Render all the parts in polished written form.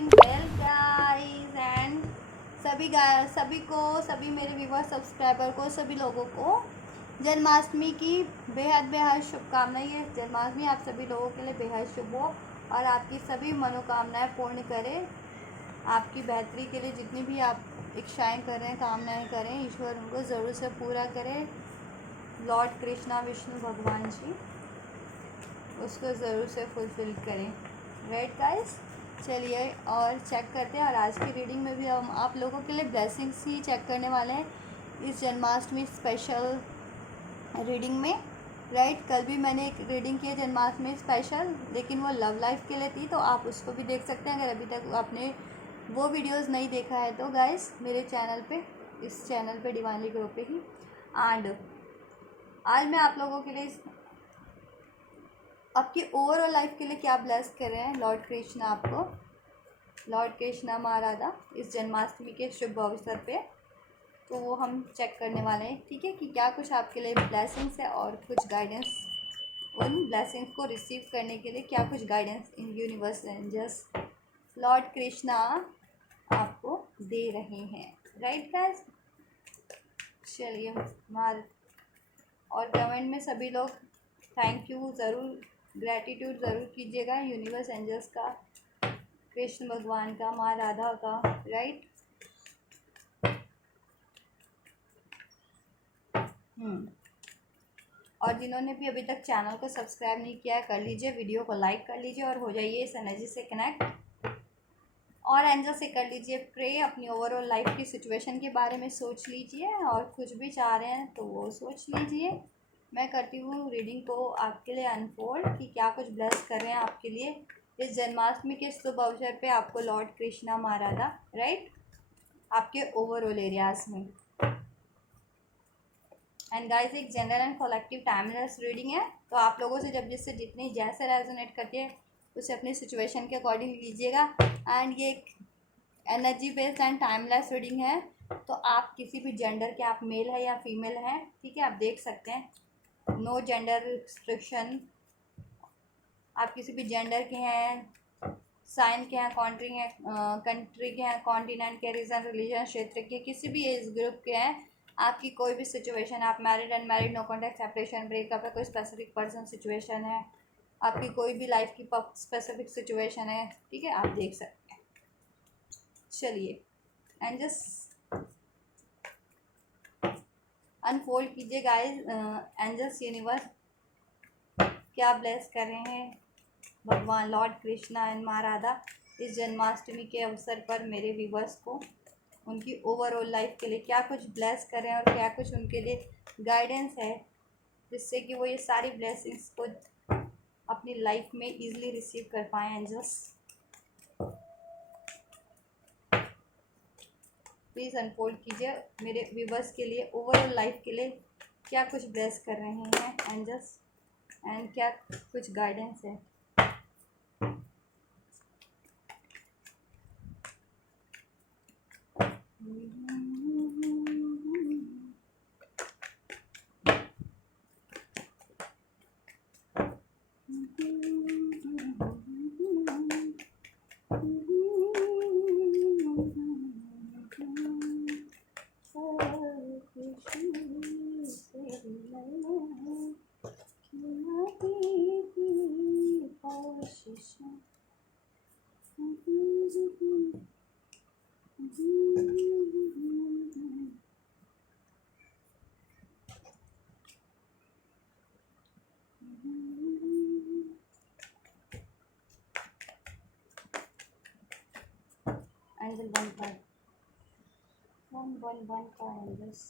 Doing well guys and सभी मेरे viewer subscriber को, सभी लोगों को जन्माष्टमी की बेहद बेहद शुभकामनाएं। ये जन्माष्टमी आप सभी लोगों के लिए बेहद शुभ हो और आपकी सभी मनोकामनाएं पूर्ण करे। आपकी बेहतरी के लिए जितनी भी आप इच्छाएं करें, कामनाएं करें, ईश्वर उनको ज़रूर से पूरा करे। लॉर्ड कृष्णा विष्णु भगवान जी उसको ज़रूर से फुलफ़िल करें। राइट गाइस, चलिए और चेक करते हैं। और आज की रीडिंग में भी हम आप लोगों के लिए ब्लेसिंग्स ही चेक करने वाले हैं इस जन्माष्टमी स्पेशल रीडिंग में। राइट, कल भी मैंने एक रीडिंग की है जन्माष्टमी स्पेशल, लेकिन वो लव लाइफ के लिए थी, तो आप उसको भी देख सकते हैं अगर अभी तक आपने वो वीडियोस नहीं देखा है तो गाइस मेरे चैनल पे, इस चैनल पे डिवाइनली ग्रो पे ही। एंड आज मैं आप लोगों के लिए आपकी ओवरऑल लाइफ के लिए क्या ब्लेस कर रहे हैं लॉर्ड कृष्णा आपको, लॉर्ड कृष्णा महाराधा इस जन्माष्टमी के शुभ अवसर पे, तो वो हम चेक करने वाले हैं। ठीक है, कि क्या कुछ आपके लिए ब्लेसिंग्स है और कुछ गाइडेंस, उन ब्लेसिंग्स को रिसीव करने के लिए क्या कुछ गाइडेंस इन यूनिवर्स एंजल्स लॉर्ड कृष्णा आपको दे रहे हैं। राइट गाइस, चलिए मार और कमेंट में सभी लोग थैंक यू ज़रूर, ग्रैटिट्यूड ज़रूर कीजिएगा यूनिवर्स एंजल्स का, कृष्ण भगवान का, माँ राधा का। राइट, और जिन्होंने भी अभी तक चैनल को सब्सक्राइब नहीं किया है कर लीजिए, वीडियो को लाइक कर लीजिए और हो जाइए इस एनर्जी से कनेक्ट। और एंजल से कर लीजिए प्रे, अपनी ओवरऑल लाइफ की सिचुएशन के बारे में सोच लीजिए और कुछ भी चाह रहे हैं तो वो सोच लीजिए। मैं करती हूँ रीडिंग को आपके लिए अनफोल्ड कि क्या कुछ ब्लेस कर रहे हैं आपके लिए इस जन्माष्टमी के शुभ अवसर पे आपको लॉर्ड कृष्णा महाराधा। राइट, आपके ओवरऑल एरियाज में। एंड गाइस, एक general and collective timeless reading है, तो आप लोगों से जब जिससे जितनी जैसे रेजोनेट करती है उसे अपनी सिचुएशन के अकॉर्डिंग लीजिएगा। एंड ये एक energy based and timeless reading है, तो आप किसी भी जेंडर के, आप मेल है या फीमेल हैं, ठीक है, आप देख सकते हैं, नो जेंडर रिस्ट्रिक्शन। आप किसी भी जेंडर के हैं, साइन के हैं, कंट्री के हैं, कॉन्टिनेंट के, रीजन, रिलीजन, क्षेत्र के, किसी भी एज ग्रुप के हैं, आपकी कोई भी सिचुएशन, आप married, unmarried, no contact, separation, breakup है, कोई स्पेसिफिक पर्सन सिचुएशन है, आपकी कोई भी लाइफ की स्पेसिफिक सिचुएशन है, ठीक है, आप देख सकते हैं। चलिए एंड जस्ट अनफोल्ड कीजिए गाइस, एंजल्स यूनिवर्स क्या ब्लेस कर रहे हैं भगवान लॉर्ड कृष्णा एंड माँ राधा इस जन्माष्टमी के अवसर पर मेरे व्यूवर्स को, उनकी ओवरऑल लाइफ के लिए क्या कुछ ब्लेस कर रहे हैं और क्या कुछ उनके लिए गाइडेंस है जिससे कि वो ये सारी ब्लेसिंग्स को अपनी लाइफ में इजीली रिसीव कर पाएँ। एंजल्स प्लीज़ अनफोल्ड कीजिए मेरे व्यूवर्स के लिए ओवरऑल लाइफ के लिए क्या कुछ ब्लेस कर रहे हैं एंजल्स एंड क्या कुछ गाइडेंस है। एंजल वन का एंजल्स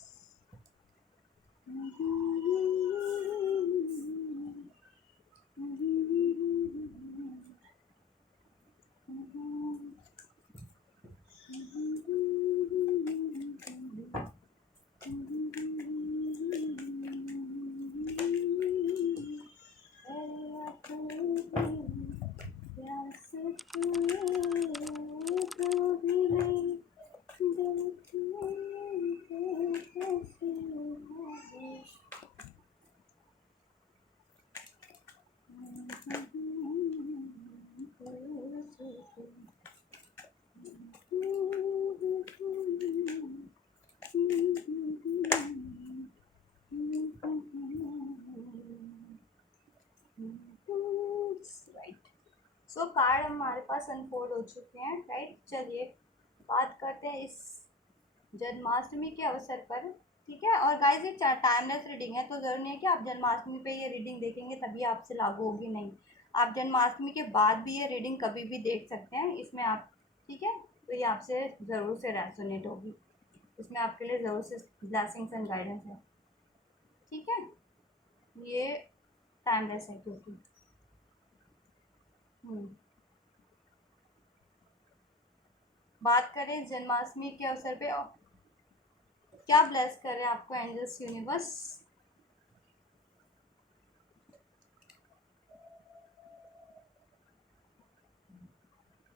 सो कार्ड हमारे पास अनफोल्ड हो चुके हैं, राइट। चलिए बात करते हैं इस जन्माष्टमी के अवसर पर, ठीक है। और गाइस ये टाइमलेस रीडिंग है, तो ज़रूरी नहीं है कि आप जन्माष्टमी पे ये रीडिंग देखेंगे तभी आपसे लागू होगी, नहीं। आप जन्माष्टमी के बाद भी ये रीडिंग कभी भी देख सकते हैं इसमें आप, ठीक है। तो ये आपसे ज़रूर से रेजोनेट होगी, इसमें आपके लिए ज़रूर से ब्लेसिंग्स एंड गाइडेंस है, ठीक है। ये टाइमलेस है क्योंकि बात करें जन्माष्टमी के अवसर पे क्या ब्लेस कर रहे हैं आपको एंजल्स यूनिवर्स।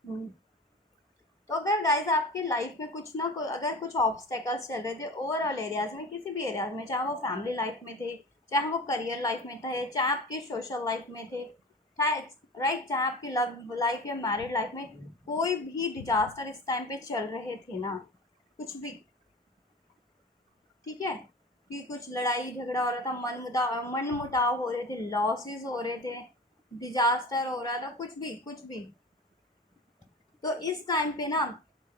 तो अगर गाइज आपकी लाइफ में कुछ ना कोई अगर कुछ ऑब्स्टेकल्स चल रहे थे ओवरऑल एरियाज में, किसी भी एरियाज में, चाहे वो फैमिली लाइफ में थे, चाहे वो करियर लाइफ में थे, चाहे आपकी सोशल लाइफ में थे, चाहे राइट, चाहे आपकी लव लाइफ या मैरिड लाइफ में कोई भी डिजास्टर इस टाइम पे चल रहे थे ना, कुछ भी, ठीक है, कि कुछ लड़ाई झगड़ा हो रहा था, मन मुटाव हो रहे थे, लॉसेस हो रहे थे, डिजास्टर हो रहा था, कुछ भी। तो इस टाइम पे ना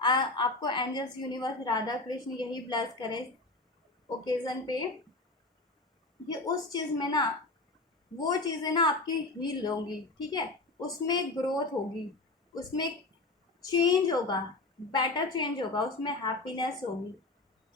आपको एंजल्स यूनिवर्स राधा कृष्ण यही ब्लेस करे ओकेजन पे, ये उस चीज़ में ना वो चीज़ें ना आपकी हील होंगी, ठीक है। उसमें ग्रोथ होगी, उसमें चेंज होगा, बेटर चेंज होगा, उसमें हैप्पीनेस होगी,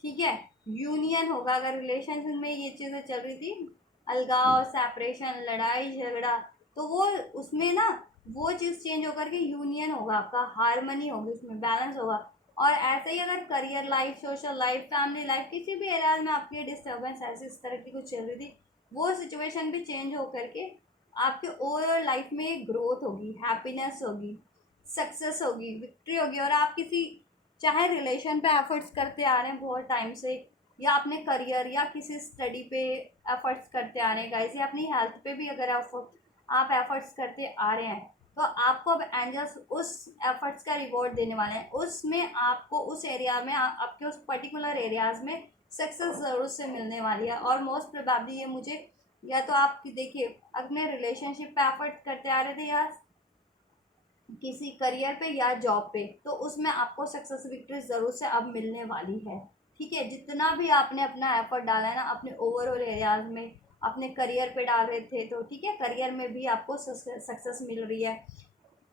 ठीक है। यूनियन होगा, अगर रिलेशन में ये चीज़ें चल रही थी, अलगाव, सेपरेशन, लड़ाई झगड़ा, तो वो उसमें ना वो चीज़ चेंज होकर के यूनियन होगा, आपका हारमनी होगी, उसमें बैलेंस होगा। और ऐसे ही अगर career life, social life, family life, किसी भी एरिया में आपकी डिस्टर्बेंस ऐसी इस तरह की कुछ चल रही थी, वो सिचुएशन भी चेंज होकर के आपके ओवरऑल लाइफ में ग्रोथ होगी, हैप्पीनेस होगी, सक्सेस होगी, विक्ट्री होगी। और आप किसी चाहे रिलेशन पे एफर्ट्स करते आ रहे हैं बहुत टाइम से, या अपने करियर या किसी स्टडी पे एफर्ट्स करते आ रहे हैं गाइस, या अपनी हेल्थ पे भी अगर आप एफर्ट्स करते आ रहे हैं, तो आपको अब एंजल्स उस एफर्ट्स का रिवॉर्ड देने वाले हैं। उसमें आपको उस एरिया में आपके उस पर्टिकुलर एरियाज में सक्सेस ज़रूर से मिलने वाली है। और मोस्ट प्रोबेबली ये मुझे, या तो आप देखिए अपने रिलेशनशिप पे एफर्ट करते आ रहे थे, या किसी करियर पे या जॉब पे, तो उसमें आपको सक्सेस विक्ट्री ज़रूर से अब मिलने वाली है, ठीक है। जितना भी आपने अपना एफर्ट डाला है ना अपने ओवरऑल एरियाज में, अपने करियर पे डाल रहे थे, तो ठीक है, करियर में भी आपको सक्सेस मिल रही है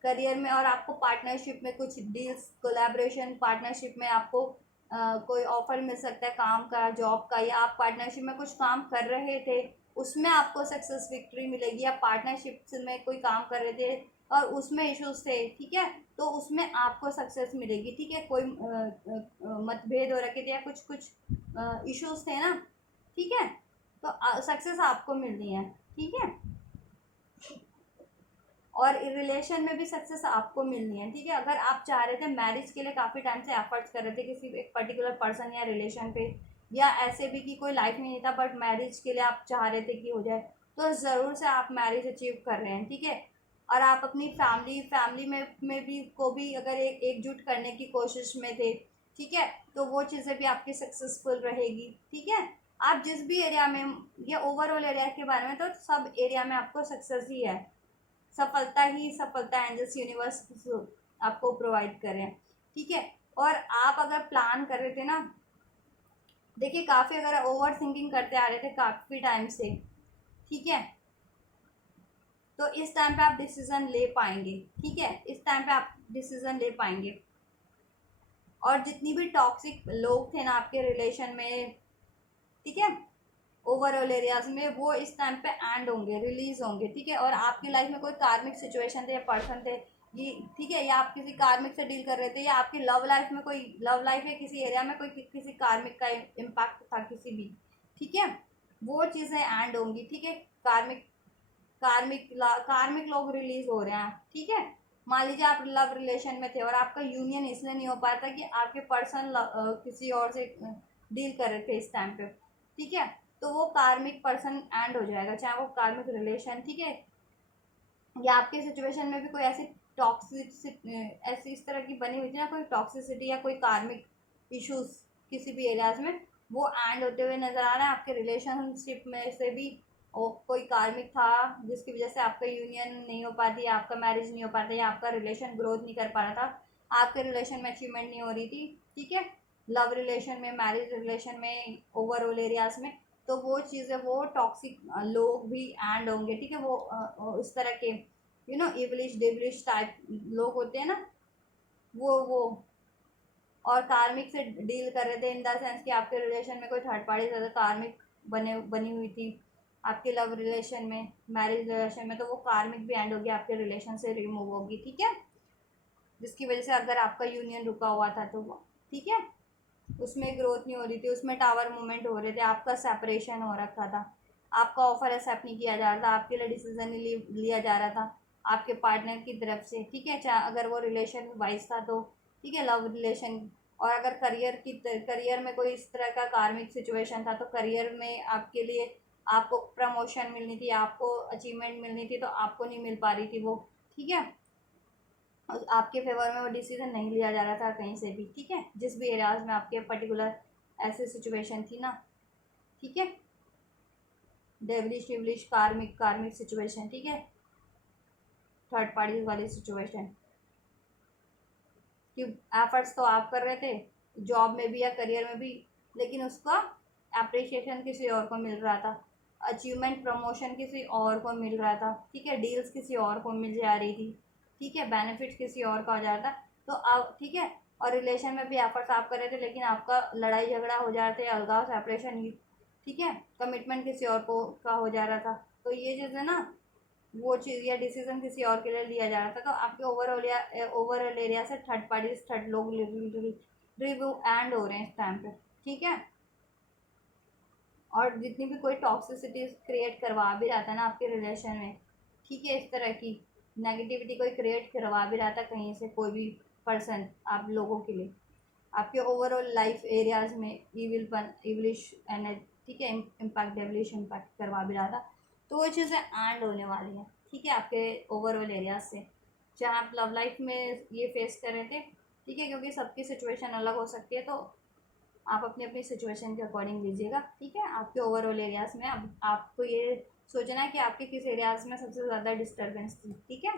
करियर में। और आपको पार्टनरशिप में कुछ डील्स, कोलैबोरेशन, पार्टनरशिप में आपको कोई ऑफर मिल सकता है काम का, जॉब का, या आप पार्टनरशिप में कुछ काम कर रहे थे उसमें आपको सक्सेस विक्ट्री मिलेगी। या पार्टनरशिप में कोई काम कर रहे थे और उसमें इश्यूज थे, ठीक है, तो उसमें आपको सक्सेस मिलेगी, ठीक है। कोई मतभेद हो रखे थे या कुछ इश्यूज थे ना, ठीक है, तो सक्सेस आपको मिलनी है, ठीक है। और रिलेशन में भी सक्सेस आपको मिलनी है, ठीक है। अगर आप चाह रहे थे मैरिज के लिए, काफ़ी टाइम से एफर्ट्स कर रहे थे किसी एक पर्टिकुलर पर्सन या रिलेशन पे, या ऐसे भी कि कोई लाइफ में नहीं था बट मैरिज के लिए आप चाह रहे थे कि हो जाए, तो ज़रूर से आप मैरिज अचीव कर रहे हैं, ठीक है। और आप अपनी फैमिली में भी को भी अगर एकजुट करने की कोशिश में थे, ठीक है, तो वो चीज़ें भी आपकी सक्सेसफुल रहेगी, ठीक है। आप जिस भी एरिया में, ये ओवरऑल एरिया के बारे में, तो सब एरिया में आपको सक्सेस ही है, सफलता ही सफलता एंजल्स यूनिवर्स आपको प्रोवाइड कर रहे हैं, ठीक है। और आप अगर प्लान कर रहे थे ना, देखिए काफ़ी अगर ओवर थिंकिंग करते आ रहे थे काफ़ी टाइम से, ठीक है, तो इस टाइम पे आप डिसीजन ले पाएंगे, ठीक है, इस टाइम पे आप डिसीजन ले पाएंगे। और जितनी भी टॉक्सिक लोग थे ना आपके रिलेशन में, ठीक है, ओवरऑल एरियाज में, वो इस टाइम पे एंड होंगे, रिलीज होंगे, ठीक है। और आपकी लाइफ में कोई कार्मिक सिचुएशन थे या पर्सन थे ये, ठीक है, या आप किसी कार्मिक से डील कर रहे थे, या आपकी लव लाइफ में कोई लव लाइफ या किसी एरिया में कोई किसी कार्मिक का इम्पैक्ट था किसी भी, ठीक है, वो चीज़ें एंड होंगी, ठीक है। कार्मिक कार्मिक कार्मिक लोग रिलीज हो रहे हैं, ठीक है। मान लीजिए आप लव रिलेशन में थे और आपका यूनियन इसलिए नहीं हो पाया था कि आपके पर्सन किसी और से डील कर रहे थे इस टाइम पे, ठीक है, तो वो कार्मिक पर्सन एंड हो जाएगा, चाहे वो कार्मिक रिलेशन, ठीक है, या आपके सिचुएशन में भी कोई ऐसी टॉक्सिक ऐसी इस तरह की बनी हुई थी ना, कोई टॉक्सिसिटी या कोई कार्मिक इश्यूज किसी भी एरियाज में, वो एंड होते हुए नजर आ रहा है। आपके रिलेशनशिप में से भी और कोई कार्मिक था जिसकी वजह से आपका यूनियन नहीं हो पाती, आपका मैरिज नहीं हो पाता, या आपका रिलेशन ग्रोथ नहीं कर पा रहा था, आपके रिलेशन में अचीवमेंट नहीं हो रही थी, ठीक है, लव रिलेशन में, मैरिज रिलेशन में, ओवरऑल एरियाज में, तो वो चीज़ें, वो टॉक्सिक लोग भी एंड होंगे, ठीक है, वो इस तरह के इवलिश डिवलिश टाइप लोग होते हैं ना, वो और कार्मिक से डील कर रहे थे, इन द सेंस कि आपके रिलेशन में कोई थर्ड पार्टी ज़्यादा कार्मिक बनी हुई थी आपके लव रिलेशन में, मैरिज रिलेशन में, तो वो कार्मिक भी एंड होगी, आपके रिलेशन से रिमूव होगी, ठीक है, जिसकी वजह से अगर आपका यूनियन रुका हुआ था तो वो, ठीक है, उसमें ग्रोथ नहीं हो रही थी, उसमें टावर मूवमेंट हो रहे थे, आपका सेपरेशन हो रखा था, आपका ऑफर एक्सेप्ट नहीं किया जा रहा था, आपके लिए डिसीजन नहीं लिया जा रहा था आपके पार्टनर की तरफ से, ठीक है, चाहे अगर वो रिलेशन वाइज था तो, ठीक है, लव रिलेशन, और अगर करियर में कोई इस तरह का कार्मिक सिचुएशन था, तो करियर में आपके लिए, आपको प्रमोशन मिलनी थी, आपको अचीवमेंट मिलनी थी, तो आपको नहीं मिल पा रही थी वो, ठीक है, और आपके फेवर में वो डिसीजन नहीं लिया जा रहा था कहीं से भी, ठीक है, जिस भी एरियाज में आपके पर्टिकुलर ऐसी सिचुएशन थी ना, ठीक है, डेवलिश डिवलिश कार्मिक कार्मिक सिचुएशन, ठीक है, थर्ड पार्टी वाली सिचुएशन, कि एफर्ट्स तो आप कर रहे थे जॉब में भी या करियर में भी, लेकिन उसका अप्रिशिएशन किसी और को मिल रहा था, अचीवमेंट प्रमोशन किसी और को मिल रहा था, ठीक है, डील्स किसी और को मिल जा रही थी, ठीक है, बेनिफिट किसी और का हो जा रहा था, तो आप, ठीक है, और रिलेशन में भी एफर्ट्स आप कर रहे थे, लेकिन आपका लड़ाई झगड़ा हो जा रहे थे, अलगाव सेपरेशन, ठीक है, कमिटमेंट किसी और को का हो जा रहा था, तो ये चीज़ है ना, वो चीज़ या डिसीजन किसी और के लिए लिया जा रहा था, तो आपके ओवरऑल एरिया से थर्ड पार्टीज, थर्ड लोग रिव्यू एंड हो रहे हैं इस टाइम पे, ठीक है, और जितनी भी कोई टॉक्सिसिटी क्रिएट करवा भी रहा था ना आपके रिलेशन में, ठीक है, इस तरह की नेगेटिविटी कोई क्रिएट करवा भी रहा था कहीं से कोई भी पर्सन आप लोगों के लिए, आपके ओवरऑल लाइफ एरियाज में इवलिश एंड, ठीक है, इम्पैक्ट डेवलिश इम्पैक्ट करवा भी रहा था, तो वो चीज़ें एंड होने वाली हैं, ठीक है, आपके ओवरऑल एरियाज से, जहाँ आप लव लाइफ में ये फेस कर रहे थे, ठीक है, क्योंकि सबकी सिचुएशन अलग हो सकती है, तो आप अपनी अपनी सिचुएशन के अकॉर्डिंग लीजिएगा, ठीक है, आपके ओवरऑल एरियाज में अब आपको ये सोचना है कि आपके किस एरियाज में सबसे ज़्यादा डिस्टर्बेंस थी, ठीक है,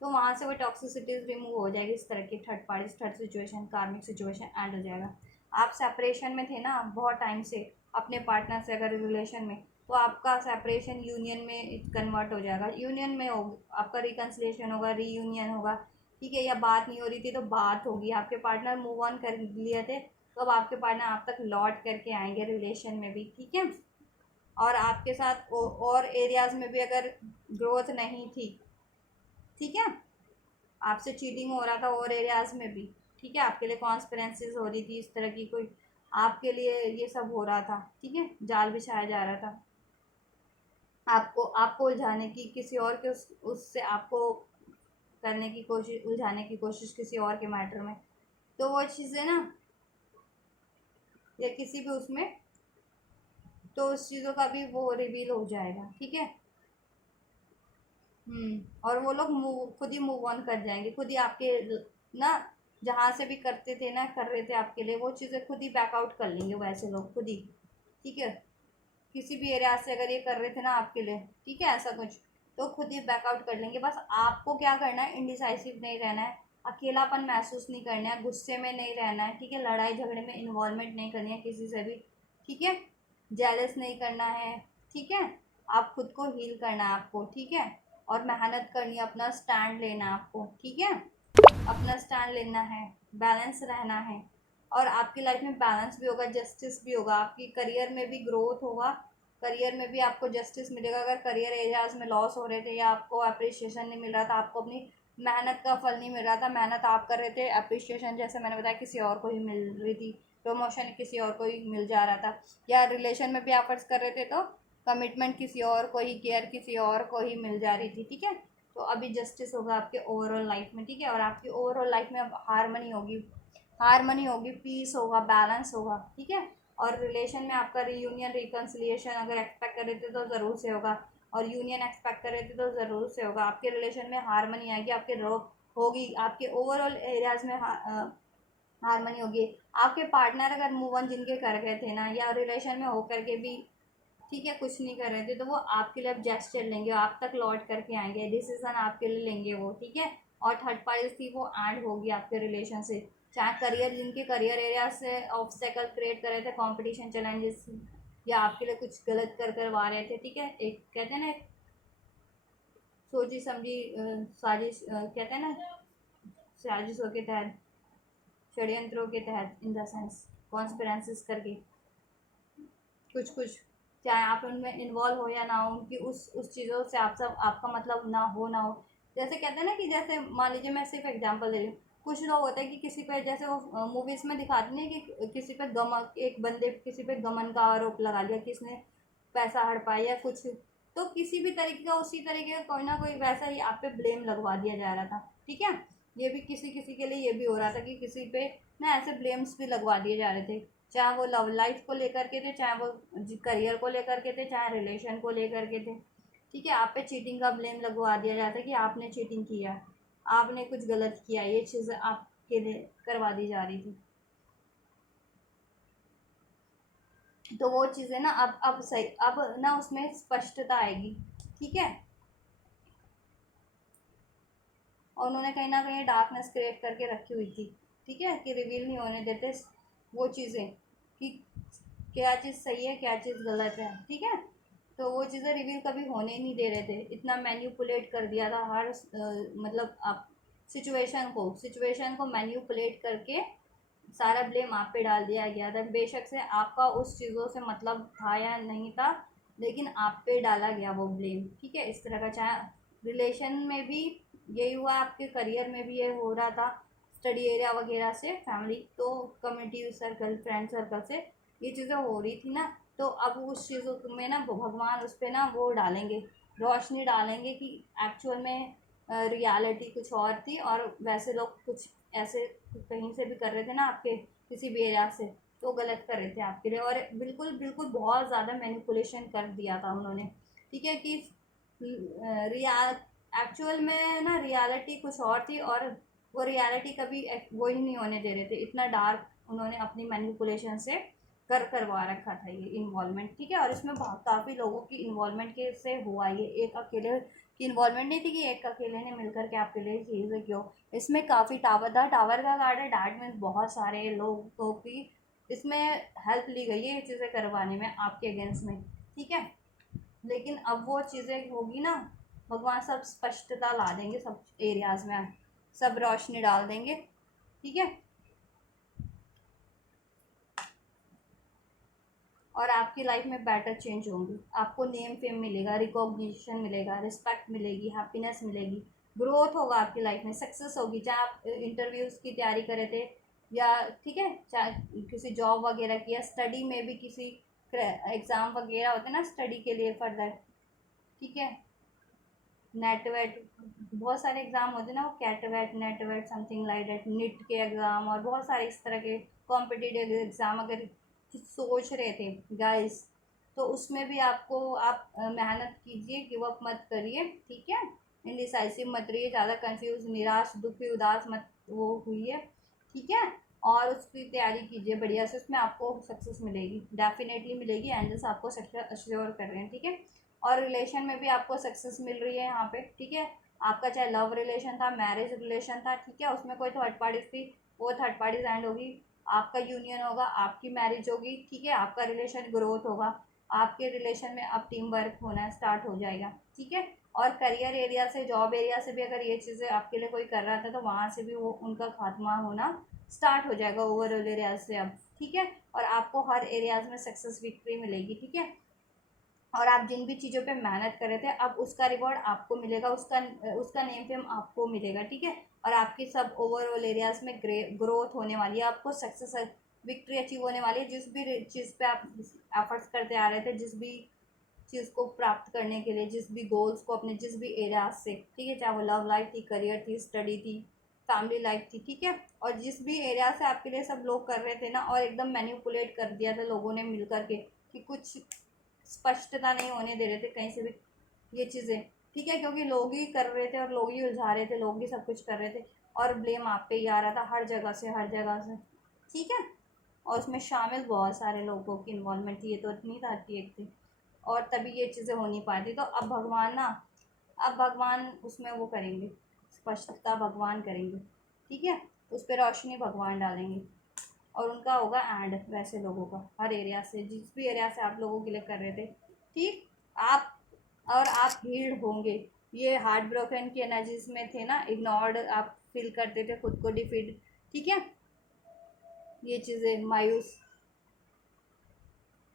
तो वहाँ से वो टॉक्सिसिटीज रिमूव हो जाएगी, इस तरह की थर्ड पार्टी, थर्ड सिचुएशन, कार्मिक सिचुएशन एंड हो जाएगा। आप सेपरेशन में थे ना बहुत टाइम से अपने पार्टनर से, अगर रिलेशन में, तो आपका सेपरेशन यूनियन में कन्वर्ट हो जाएगा, यूनियन में हो, आपका रिकन्सिलेशन होगा, रीयूनियन होगा, ठीक है, या बात नहीं हो रही थी तो बात होगी, आपके पार्टनर मूव ऑन कर लिए थे, तो अब आपके पार्टनर आप तक लौट करके आएंगे रिलेशन में भी, ठीक है, और आपके साथ और एरियाज में भी अगर ग्रोथ नहीं थी, ठीक है, आपसे चीटिंग हो रहा था और एरियाज में भी, ठीक है, आपके लिए कॉन्स्पिरेंसीज हो रही थी, इस तरह की कोई आपके लिए ये सब हो रहा था, ठीक है, जाल बिछाया जा रहा था आपको आपको उलझाने की, किसी और के उससे आपको करने की कोशिश, उलझाने की कोशिश किसी और के मैटर में, तो वो चीज़ें ना, या किसी भी उसमें, तो उस चीज़ों का भी वो रिवील हो जाएगा, ठीक है, और वो लोग खुद ही मूव ऑन कर जाएंगे, खुद ही आपके ना, जहाँ से भी करते थे ना, कर रहे थे आपके लिए, वो चीज़ें खुद ही बैकआउट कर लेंगे वैसे लोग खुद ही, ठीक है, किसी भी एरिया से अगर ये कर रहे थे ना आपके लिए, ठीक है, ऐसा कुछ, तो खुद ही बैकआउट कर लेंगे, बस आपको क्या करना है, इनडिसाइसिव नहीं रहना है, अकेलापन महसूस नहीं करना है, गुस्से में नहीं रहना है, ठीक है, लड़ाई झगड़े में इन्वॉल्वमेंट नहीं करनी है किसी से भी, ठीक है, जेलस नहीं करना है, ठीक है, आप खुद को हील करना है आपको, ठीक है, और मेहनत करनी है, अपना स्टैंड लेना है आपको, ठीक है, अपना स्टैंड लेना है, बैलेंस रहना है, और आपकी लाइफ में बैलेंस भी होगा, जस्टिस भी होगा, आपकी करियर में भी ग्रोथ होगा, करियर में भी आपको जस्टिस मिलेगा, अगर करियर एरियाज में लॉस हो रहे थे या आपको अप्रिशिएशन नहीं मिल रहा था, आपको अपनी मेहनत का फल नहीं मिल रहा था, मेहनत आप कर रहे थे, अप्रिशिएशन जैसे मैंने बताया किसी और को ही मिल रही थी, प्रमोशन किसी और को ही मिल जा रहा था, या रिलेशन में भी एफर्ट्स कर रहे थे तो कमिटमेंट किसी और को ही, केयर किसी और को ही मिल जा रही थी, ठीक है, तो अभी जस्टिस होगा आपके ओवरऑल लाइफ में, ठीक है, और आपकी ओवरऑल लाइफ में अब हारमनी होगी, पीस होगा, बैलेंस होगा, ठीक है, और रिलेशन में आपका रीयूनियन, रिकन्सिलिएशन अगर एक्सपेक्ट कर रहे थे तो ज़रूर से होगा, और यूनियन एक्सपेक्ट कर रहे थे तो ज़रूर से होगा, आपके रिलेशन में हारमनी आएगी, आपके होगी, आपके ओवरऑल एरियाज में हारमनी होगी, आपके पार्टनर अगर मूव ऑन जिनके कर गए थे ना, या रिलेशन में होकर के भी ठीक है, कुछ नहीं कर रहे थे, तो वो आपके लिए अब जेस्चर लेंगे, आप तक लौट करके आएंगे, डिसीजन आपके लिए लेंगे वो, ठीक है। और थर्ड पार्टी थी वो ऐड होगी आपके रिलेशन से, चाहे करियर, जिनके करियर एरिया से ऑब्स्टेकल क्रिएट कर रहे थे, कंपटीशन चैलेंजेस, या आपके लिए कुछ गलत करवा रहे थे, ठीक है। एक कहते हैं ना, सोची समझी साजिश, कहते हैं ना, साजिशों के तहत, षड्यंत्रों के तहत, इन द सेंस कॉन्स्पिरेंसीज करके कुछ कुछ, चाहे आप उनमें इन्वॉल्व हो या ना हो, उनकी उस चीज़ों से आप सब, आपका मतलब ना हो। जैसे कहते हैं ना कि जैसे मान लीजिए, मैं सिर्फ एग्जांपल दे रही हूँ, कुछ लोग होते हैं कि किसी पे, जैसे वो मूवीज़ में दिखाते हैं कि किसी पे एक बंदे किसी पे गमन का आरोप लगा लिया, किसने पैसा हड़पाया या कुछ, तो किसी भी तरीके का, उसी तरीके का कोई ना कोई वैसा ही आप पे ब्लेम लगवा दिया जा रहा था, ठीक है। ये भी किसी किसी के लिए ये भी हो रहा था कि किसी पे ना ऐसे ब्लेम्स भी लगवा दिए जा रहे थे, चाहे वो लव लाइफ को लेकर के थे, चाहे वो करियर को लेकर के थे, चाहे रिलेशन को लेकर के थे, ठीक है। आप पे चीटिंग का ब्लेम लगवा दिया जाता है कि आपने चीटिंग किया, आपने कुछ गलत किया, ये चीज़ें आपके लिए करवा दी जा रही थी। तो वो चीज़ें ना अब सही, अब ना उसमें स्पष्टता आएगी, ठीक है। और उन्होंने कहीं ना कहीं डार्कनेस क्रिएट करके रखी हुई थी, ठीक है, कि रिवील नहीं होने देते वो चीज़ें, कि क्या चीज़ सही है, क्या चीज़ गलत है, ठीक है। तो वो चीज़ें रिवील कभी होने ही नहीं दे रहे थे, इतना मैन्यूपुलेट कर दिया था हर मतलब आप सिचुएशन को मैन्यूपुलेट करके सारा ब्लेम आप पे डाल दिया गया था, बेशक से आपका उस चीज़ों से मतलब था या नहीं था, लेकिन आप पे डाला गया वो ब्लेम, ठीक है। इस तरह का, चाहे रिलेशन में भी यही हुआ, आपके करियर में भी ये हो रहा था, स्टडी एरिया वगैरह से, फैमिली तो कम्युनिटी सर्कल, फ्रेंड सर्कल से ये चीज़ें हो रही थी ना। तो अब उस चीज़ों में ना भगवान उस पर ना वो डालेंगे, रोशनी डालेंगे कि एक्चुअल में रियलिटी कुछ और थी, और वैसे लोग कुछ ऐसे कहीं से भी कर रहे थे ना, आपके किसी भी एरिया से, तो गलत कर रहे थे आपके लिए, और बिल्कुल बिल्कुल बहुत ज़्यादा मैनिपुलेशन कर दिया था उन्होंने, ठीक है। कि रियल एक्चुअल में ना रियलिटी कुछ और थी, और वो रियलिटी कभी वो ही नहीं होने दे रहे थे, इतना डार्क उन्होंने अपनी मैनिपुलेशन से करवा रखा था ये इन्वॉल्वमेंट, ठीक है। और इसमें काफ़ी लोगों की इन्वॉल्वमेंट के से हुआ, ये एक अकेले की इन्वॉल्वमेंट नहीं थी कि एक अकेले ने मिलकर के आपके लिए चीज़ें क्यों, इसमें काफ़ी टावर था, टावर का कार्ड है, डैट मीन्स बहुत सारे लोगों की इसमें हेल्प ली गई है ये चीज़ें करवाने में आपके अगेंस्ट में, ठीक है। लेकिन अब वो चीज़ें होगी ना, भगवान सब स्पष्टता ला देंगे, सब एरियाज़ में सब रोशनी डाल देंगे, ठीक है। और आपकी लाइफ में बेटर चेंज होंगी, आपको नेम फेम मिलेगा, रिकॉग्निशन मिलेगा, रिस्पेक्ट मिलेगी, हैप्पीनेस मिलेगी, ग्रोथ होगा आपकी लाइफ में, सक्सेस होगी, चाहे आप इंटरव्यूज़ की तैयारी करे थे या, ठीक है, चाहे किसी जॉब वगैरह की, या स्टडी में भी किसी एग्ज़ाम वगैरह होते हैं ना स्टडी के लिए फर्दर, ठीक है। नेट वेट, बहुत सारे एग्ज़ाम होते हैं ना, वो कैट वेट, नेट वेट, समथिंग लाइक डेट, नीट के एग्ज़ाम, और बहुत सारे इस तरह के कॉम्पिटिटिव एग्ज़ाम अगर सोच रहे थे गाइस, तो उसमें भी आपको, आप मेहनत कीजिए, गिव अप मत करिए, ठीक है। इंडिसाइसिव मत रहिए, ज़्यादा कंफ्यूज, निराश, दुखी, उदास मत वो हुई है, ठीक है। और उसकी तैयारी कीजिए बढ़िया से, उसमें आपको सक्सेस मिलेगी, डेफिनेटली मिलेगी, एंजल्स आपको सक्सेस अश्योर कर रहे हैं, ठीक है। और रिलेशन में भी आपको सक्सेस मिल रही है यहाँ पे, ठीक है। आपका चाहे लव रिलेशन था, मैरिज रिलेशन था, ठीक है, उसमें कोई थर्ड पार्टी थी, वो थर्ड पार्टी एंड होगी, आपका यूनियन होगा, आपकी मैरिज होगी, ठीक है, आपका रिलेशन ग्रोथ होगा, आपके रिलेशन में अब टीम वर्क होना स्टार्ट हो जाएगा, ठीक है। और करियर एरिया से, जॉब एरिया से भी अगर ये चीज़ें आपके लिए कोई कर रहा था, तो वहाँ से भी वो उनका खात्मा होना स्टार्ट हो जाएगा ओवरऑल एरियाज से अब, ठीक है। और आपको हर एरियाज में सक्सेस विक्ट्री मिलेगी, ठीक है। और आप जिन भी चीज़ों पे मेहनत कर रहे थे, अब उसका रिवॉर्ड आपको मिलेगा, उसका नेम फेम आपको मिलेगा, ठीक है। और आपकी सब ओवरऑल एरियाज में ग्रोथ होने वाली है, आपको सक्सेस विक्ट्री अचीव होने वाली है, जिस भी चीज़ पे आप एफर्ट्स करते आ रहे थे, जिस भी चीज़ को प्राप्त करने के लिए, जिस भी गोल्स को अपने, जिस भी एरियाज से, ठीक है, चाहे वो लव लाइफ थी, करियर थी, स्टडी थी, फैमिली लाइफ थी, ठीक है। और जिस भी एरिया से आपके लिए सब लोग कर रहे थे ना, और एकदम मैन्युपुलेट कर दिया था लोगों ने मिल करके, कि कुछ स्पष्टता नहीं होने दे रहे थे कहीं से भी ये चीज़ें, ठीक है, क्योंकि लोग ही कर रहे थे, और लोग ही उलझा रहे थे, लोग ही सब कुछ कर रहे थे, और ब्लेम आप पे ही आ रहा था हर जगह से, हर जगह से, ठीक है। और उसमें शामिल बहुत सारे लोगों की इन्वॉल्वमेंट थी, ये तो इतनी था कि एक थी, और तभी ये चीज़ें हो नहीं पाती। तो अब भगवान उसमें वो करेंगे, स्पष्टता भगवान करेंगे, ठीक है। उस पर रोशनी भगवान डालेंगे और उनका होगा एंड वैसे लोगों का, हर एरिया से, जिस भी एरिया से आप लोगों के लिए कर रहे थे, ठीक। आप और आप हील्ड होंगे। ये हार्ट ब्रोकन की एनर्जीज में थे ना, इग्नोर्ड आप फील करते थे, खुद को डिफीट, ठीक है, ये चीज़ें मायूस।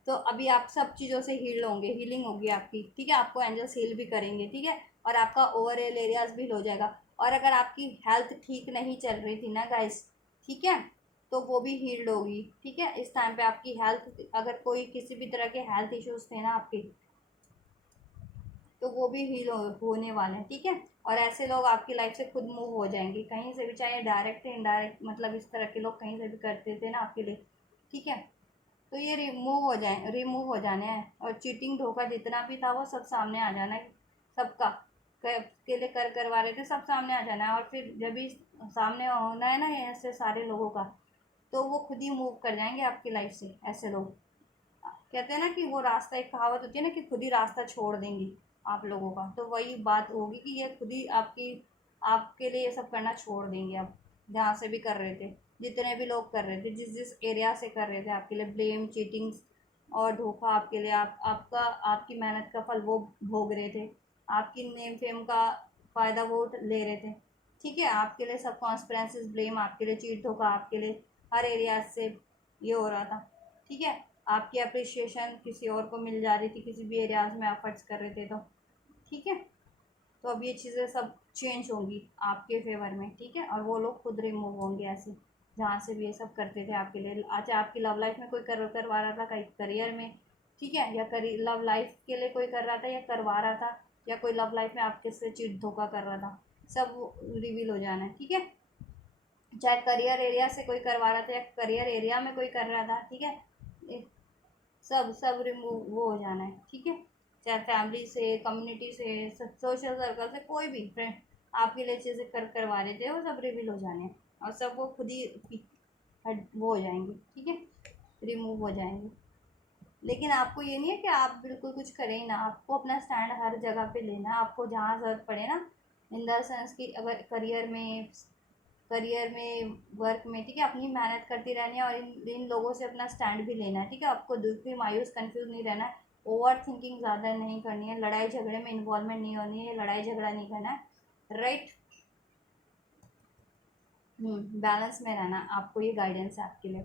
तो अभी आप सब चीज़ों से हील होंगे, हीलिंग होगी आपकी, ठीक है। आपको एंजल्स हील भी करेंगे, ठीक है। और आपका ओवरऑल एरियाज भी हो जाएगा। और अगर आपकी हेल्थ ठीक नहीं चल रही थी ना गाइस, ठीक है, तो वो भी हील्ड होगी, ठीक है। इस टाइम पे आपकी हेल्थ, अगर कोई किसी भी तरह के हेल्थ इश्यूज थे ना आपके, तो वो भी होने वाले हैं, ठीक है। और ऐसे लोग आपकी लाइफ से खुद मूव हो जाएंगे कहीं से भी, चाहे डायरेक्ट इनडायरेक्ट, मतलब इस तरह के लोग कहीं से भी करते थे ना आपके लिए, ठीक है। तो ये रिमूव हो जाने हैं। और चीटिंग धोखा जितना भी था वो सब सामने आ जाना है, सबका के लिए करवा रहे थे, सब सामने आ जाना है। और फिर जब भी सामने होना है ना ये ऐसे सारे लोगों का, तो वो खुद ही मूव कर जाएंगे आपकी लाइफ से। ऐसे लोग कहते हैं ना कि वो रास्ता, एक कहावत होती है ना कि खुद ही रास्ता छोड़ देंगी आप लोगों का, तो वही बात होगी कि ये खुद ही आपके लिए ये सब करना छोड़ देंगे। अब जहाँ से भी कर रहे थे, जितने भी लोग कर रहे थे, जिस जिस एरिया से कर रहे थे आपके लिए ब्लेम, चीटिंग्स और धोखा आपके लिए, आपकी मेहनत का फल वो भोग रहे थे, आपकी नेम फेम का फ़ायदा वो ले रहे थे, ठीक है। आपके लिए सब कॉन्स्पिरेंसीज, ब्लेम आपके लिए, चीट धोखा आपके लिए, हर एरिया से ये हो रहा था, ठीक है। आपकी अप्रिशिएशन किसी और को मिल जा रही थी, किसी भी एरियाज में एफर्ट्स कर रहे थे तो, ठीक है। तो अब ये चीज़ें सब चेंज होंगी आपके फेवर में, ठीक है। और वो लोग खुद रिमूव होंगे ऐसे, जहाँ से भी ये सब करते थे आपके लिए। अच्छा, आपकी लव लाइफ में कोई करवा रहा था, कहीं करियर में, ठीक है, या लव लाइफ के लिए कोई कर रहा था या करवा रहा था, या कोई लव लाइफ में आपके से चीट धोखा कर रहा था, सब रिवील हो जाना है, ठीक है। चाहे करियर एरिया से कोई करवा रहा था या करियर एरिया में कोई कर रहा था, ठीक है, सब सब रिमूव वो हो जाना है, ठीक है। चाहे फैमिली से, कम्युनिटी से, सोशल सर्कल से, कोई भी फ्रेंड आपके लिए चीज़ें करवा रहे थे, वो सब रिवील हो जाने हैं। और सब वो खुद ही वो हो जाएंगे, ठीक है, रिमूव हो जाएंगे। लेकिन आपको ये नहीं है कि आप बिल्कुल कुछ करें ही ना, आपको अपना स्टैंड हर जगह पे लेना है। आपको जहाँ ज़रूरत पड़े ना, इन द सेंस कि अगर करियर में वर्क में, ठीक है, अपनी मेहनत करती रहनी है। और इन लोगों से अपना स्टैंड भी लेना है, ठीक है। आपको दुखी, मायूस, कंफ्यूज नहीं रहना है, ओवर थिंकिंग ज़्यादा नहीं करनी है, लड़ाई झगड़े में इन्वॉल्वमेंट नहीं होनी है, लड़ाई झगड़ा नहीं करना है, राइट। बैलेंस में रहना, आपको ये गाइडेंस है आपके लिए।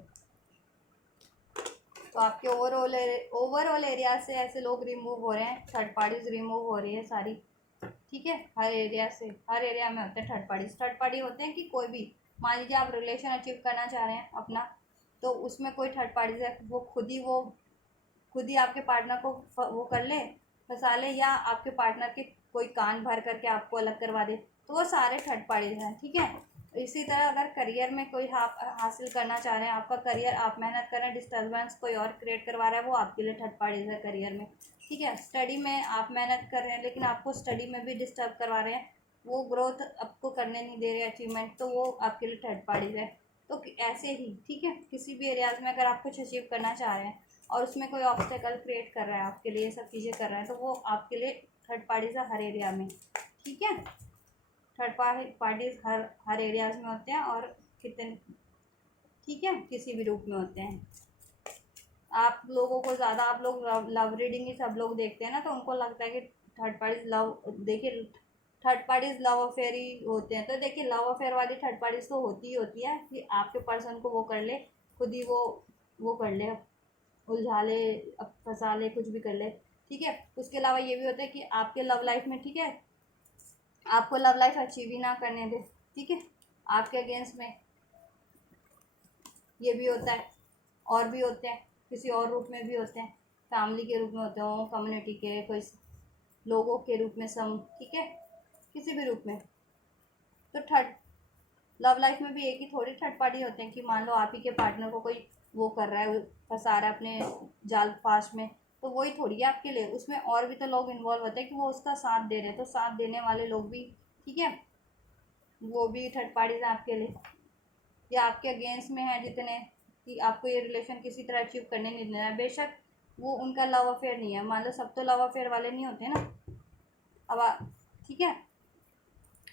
तो आपके ओवरऑल एरिया से ऐसे लोग रिमूव हो रहे हैं, थर्ड पार्टीज रिमूव हो रही है सारी, ठीक है। हर एरिया से, हर एरिया में होते हैं थर्ड पार्टी होते हैं कि कोई भी, मान लीजिए आप रिलेशन अचीव करना चाह रहे हैं अपना, तो उसमें कोई थर्ड पार्टी है, वो खुद ही आपके पार्टनर को वो कर ले, फंसा ले, या आपके पार्टनर के कोई कान भर करके आपको अलग करवा दे, तो वो सारे थर्ड पार्टीज हैं, ठीक है। इसी तरह अगर करियर में कोई हासिल करना चाह रहे हैं, आपका करियर आप मेहनत कर रहे हैं, डिस्टर्बेंस कोई और क्रिएट करवा रहा है, वो आपके लिए थर्ड पार्टीज है करियर में, ठीक है। स्टडी में आप मेहनत कर रहे हैं लेकिन आपको स्टडी में भी डिस्टर्ब करवा रहे हैं, वो ग्रोथ आपको करने नहीं दे रहे अचीवमेंट, तो वो आपके लिए थर्ड पार्टीज है। तो ऐसे ही, ठीक है, किसी भी एरियाज में अगर आप कुछ अचीव करना चाह रहे हैं और उसमें कोई ऑब्स्टेकल क्रिएट कर रहा है आपके लिए, सब चीज़ें कर रहा है, तो वो आपके लिए थर्ड पार्टीज है हर एरिया में, ठीक है। थर्ड पार्टीज हर एरियाज में होते हैं, और कितने, ठीक है, किसी भी रूप में होते हैं। आप लोगों को ज़्यादा, आप लोग लव रीडिंग ही सब लोग देखते हैं ना, तो उनको लगता है कि थर्ड पार्टीज लव, देखिए थर्ड पार्टीज लव अफेयर ही होते हैं। तो देखिए लव अफेयर वाली थर्ड पार्टीज तो होती है कि आपके पर्सन को वो कर ले, खुद ही वो कर ले, उलझा ले, अब फंसा ले, कुछ भी कर ले, ठीक है। उसके अलावा ये भी होता है कि आपके लव लाइफ में, ठीक है, आपको लव लाइफ अचीव ही ना करने दे, ठीक है, आपके अगेंस्ट में, ये भी होता है। और भी होते हैं, किसी और रूप में भी होते हैं, फैमिली के रूप में होते हो, कम्युनिटी के कोई लोगों के रूप में, सम, ठीक है, किसी भी रूप में। तो थर्ड लव लाइफ में भी एक ही थोड़ी थर्ड पार्टी होते हैं कि मान लो आप ही के पार्टनर को कोई वो कर रहा है, फंसा रहा है अपने जाल फास्ट में, तो वही थोड़ी है आपके लिए, उसमें और भी तो लोग इन्वॉल्व होते हैं कि वो उसका साथ दे रहे हैं, तो साथ देने वाले लोग भी, ठीक है, वो भी थर्ड पार्टीज हैं आपके लिए, या आपके अगेंस्ट में है जितने, कि आपको ये रिलेशन किसी तरह अचीव करने नहीं देना है। बेशक वो उनका लव अफेयर नहीं है। मान लो सब तो लव अफेयर वाले नहीं होते ना। अब ठीक है,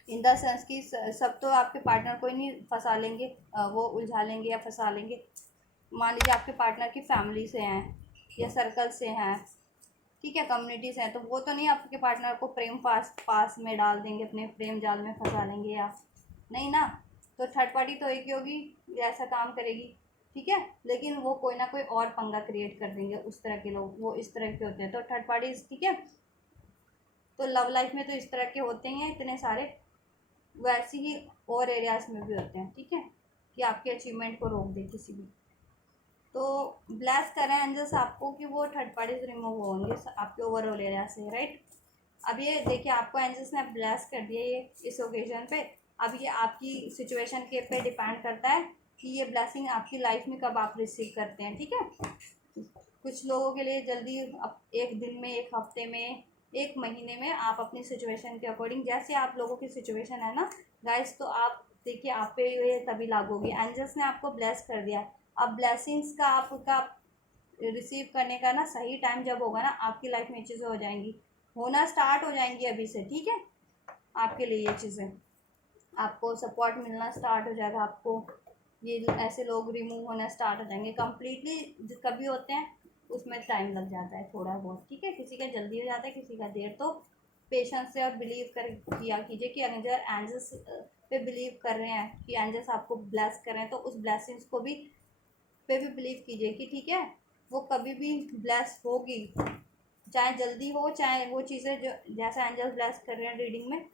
इन द सेंस कि सब तो आपके पार्टनर को ही नहीं फंसा लेंगे, वो उलझा लेंगे या फंसा लेंगे। मान लीजिए आपके पार्टनर की फैमिली से हैं या सर्कल से हैं, ठीक है, कम्युनिटी से हैं, तो वो तो नहीं आपके पार्टनर को प्रेम पास में डाल देंगे, अपने प्रेम जाल में फंसा लेंगे या नहीं ना। तो थर्ड पार्टी तो एक ही होगी ऐसा काम करेगी, ठीक है, लेकिन वो कोई ना कोई और पंगा क्रिएट कर देंगे। उस तरह के लोग वो इस तरह के होते हैं, तो थर्ड पार्टी, ठीक है। तो लव लाइफ में तो इस तरह के होते ही हैं इतने सारे, वैसे ही और एरियाज में भी होते हैं, ठीक है, कि आपके अचीवमेंट को रोक दे किसी भी। तो ब्लेस करें एंजल्स आपको कि वो थर्ड पार्टीज रिमूव होंगे आपके ओवरऑल एरिया से, राइट। अब ये देखिए आपको एंजल्स ने ब्लेस कर दिया ये इस ओकेजन पे। अब ये आपकी सिचुएशन के पे डिपेंड करता है कि ये ब्लेसिंग आपकी लाइफ में कब आप रिसीव करते हैं, ठीक है। कुछ लोगों के लिए जल्दी, एक दिन में, एक हफ्ते में, एक महीने में, आप अपनी सिचुएशन के अकॉर्डिंग, जैसे आप लोगों की सिचुएशन है ना गाइस, तो आप देखिए आप पे ये तभी लागू होगी। एंजल्स ने आपको ब्लेस कर दिया है। अब ब्लेसिंग्स का आपका रिसीव करने का ना सही टाइम जब होगा ना, आपकी लाइफ में चीज़ें हो जाएंगी, होना स्टार्ट हो जाएंगी अभी से, ठीक है। आपके लिए ये चीज़ें, आपको सपोर्ट मिलना स्टार्ट हो जाएगा, आपको ये ऐसे लोग रिमूव होना स्टार्ट हो जाएंगे कम्प्लीटली। कभी होते हैं उसमें टाइम लग जाता है थोड़ा बहुत, ठीक है, किसी का जल्दी हो जाता है, किसी का देर। तो पेशेंस से और बिलीव कर किया कीजिए कि अगर एंजल्स पे बिलीव कर रहे हैं कि एंजल्स आपको ब्लेस कर रहे हैं, तो उस ब्लेसिंग्स को भी पे भी बिलीव कीजिए कि ठीक है, वो कभी भी ब्लेस होगी, चाहे जल्दी हो, चाहे वो चीज़ें जो जैसा एंजल्स ब्लेस कर रहे हैं रीडिंग में,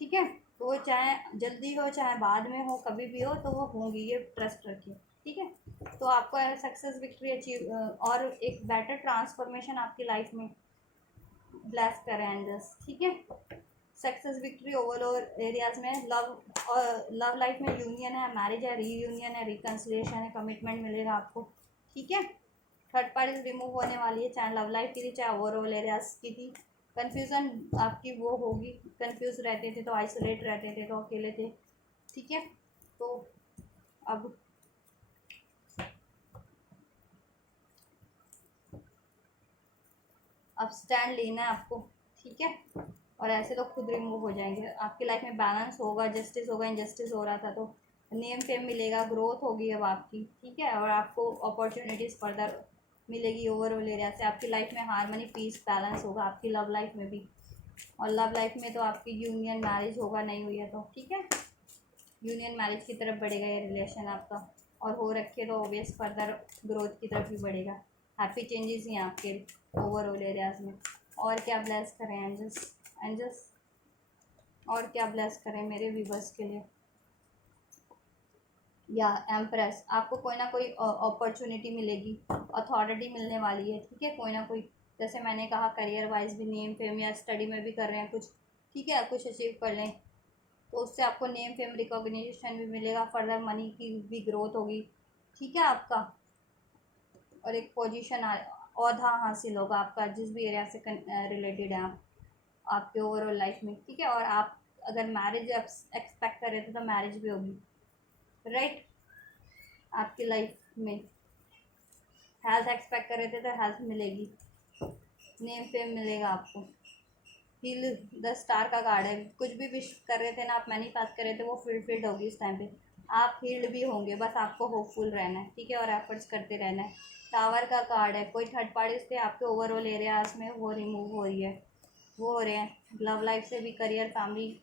ठीक है, तो वो चाहे जल्दी हो चाहे बाद में हो, कभी भी हो, तो वो होंगी, ये ट्रस्ट रखिए, ठीक है। तो आपको सक्सेस विक्ट्री अचीव और एक बेटर ट्रांसफॉर्मेशन आपकी लाइफ में ब्लेस करें एंजल्स, ठीक है। सक्सेस विक्ट्री ओवरऑल एरियाज में, लव और लव लाइफ में यूनियन है, मैरिज है, रीयूनियन है, रिकन्सिलिएशन है, कमिटमेंट मिलेगा आपको, ठीक है। थर्ड पार्टी रिमूव होने वाली है, चाहे लव लाइफ की थी चाहे ओवरऑल एरियाज की थी। कन्फ्यूज़न आपकी वो होगी, कन्फ्यूज रहते थे तो आइसोलेट रहते थे तो अकेले थे, ठीक है। तो अब स्टैंड लेना है आपको, ठीक है, और ऐसे लोग खुद रिमूव हो जाएंगे। आपकी लाइफ में बैलेंस होगा, जस्टिस होगा, इनजस्टिस हो रहा था तो नेम फेम मिलेगा, ग्रोथ होगी अब आपकी, ठीक है, और आपको अपॉर्चुनिटीज़ फर्दर मिलेगी ओवरऑल एरिया से। आपकी लाइफ में हारमनी, पीस, बैलेंस होगा आपकी लव लाइफ में भी। और लव लाइफ में तो आपकी यूनियन मैरिज होगा, नहीं हुई है तो ठीक है, यूनियन मैरिज की तरफ बढ़ेगा ये रिलेशन आपका, और हो रखे तो ऑब्वियस फर्दर ग्रोथ की तरफ भी बढ़ेगा। हैप्पी चेंजेस हैं आपके ओवरऑल एरियाज में। और क्या ब्लेस करें एंजल्स, एंजल्स और क्या ब्लेस करें मेरे व्यूवर्स के लिए। या एम्प्रेस, आपको कोई ना कोई अपॉर्चुनिटी मिलेगी, अथॉरिटी मिलने वाली है, ठीक है, कोई ना कोई, जैसे मैंने कहा करियर वाइज भी, नेम फेम, या स्टडी में भी कर रहे हैं कुछ, ठीक है, कुछ अचीव कर लें तो उससे आपको नेम फेम रिकॉग्निशन भी मिलेगा, फर्दर मनी की भी ग्रोथ होगी, ठीक है आपका। और एक पोजीशन औहदा हासिल होगा आपका जिस भी एरिया से रिलेटेड है आप, आपके ओवरऑल लाइफ में, ठीक है। और आप अगर मैरिज एक्सपेक्ट कर रहे थे तो मैरिज भी होगी, राइट। आपकी लाइफ में हेल्थ एक्सपेक्ट कर रहे थे तो हेल्थ मिलेगी, नेम फेम मिलेगा आपको। हील द स्टार का कार्ड है, कुछ भी विश कर रहे थे ना आप, मैनिफेस्ट कर रहे थे, वो फुलफिल्ड होगी इस टाइम पे। आप हील्ड भी होंगे, बस आपको होपफुल रहना है, ठीक है, और एफर्ट्स करते रहना है। टावर का कार्ड है, कोई थर्ड पार्टीज थे आपके ओवरऑल एरियाज में, वो रिमूव हो रही है, वो हो रहे हैं। लव लाइफ से भी, करियर, फैमिली,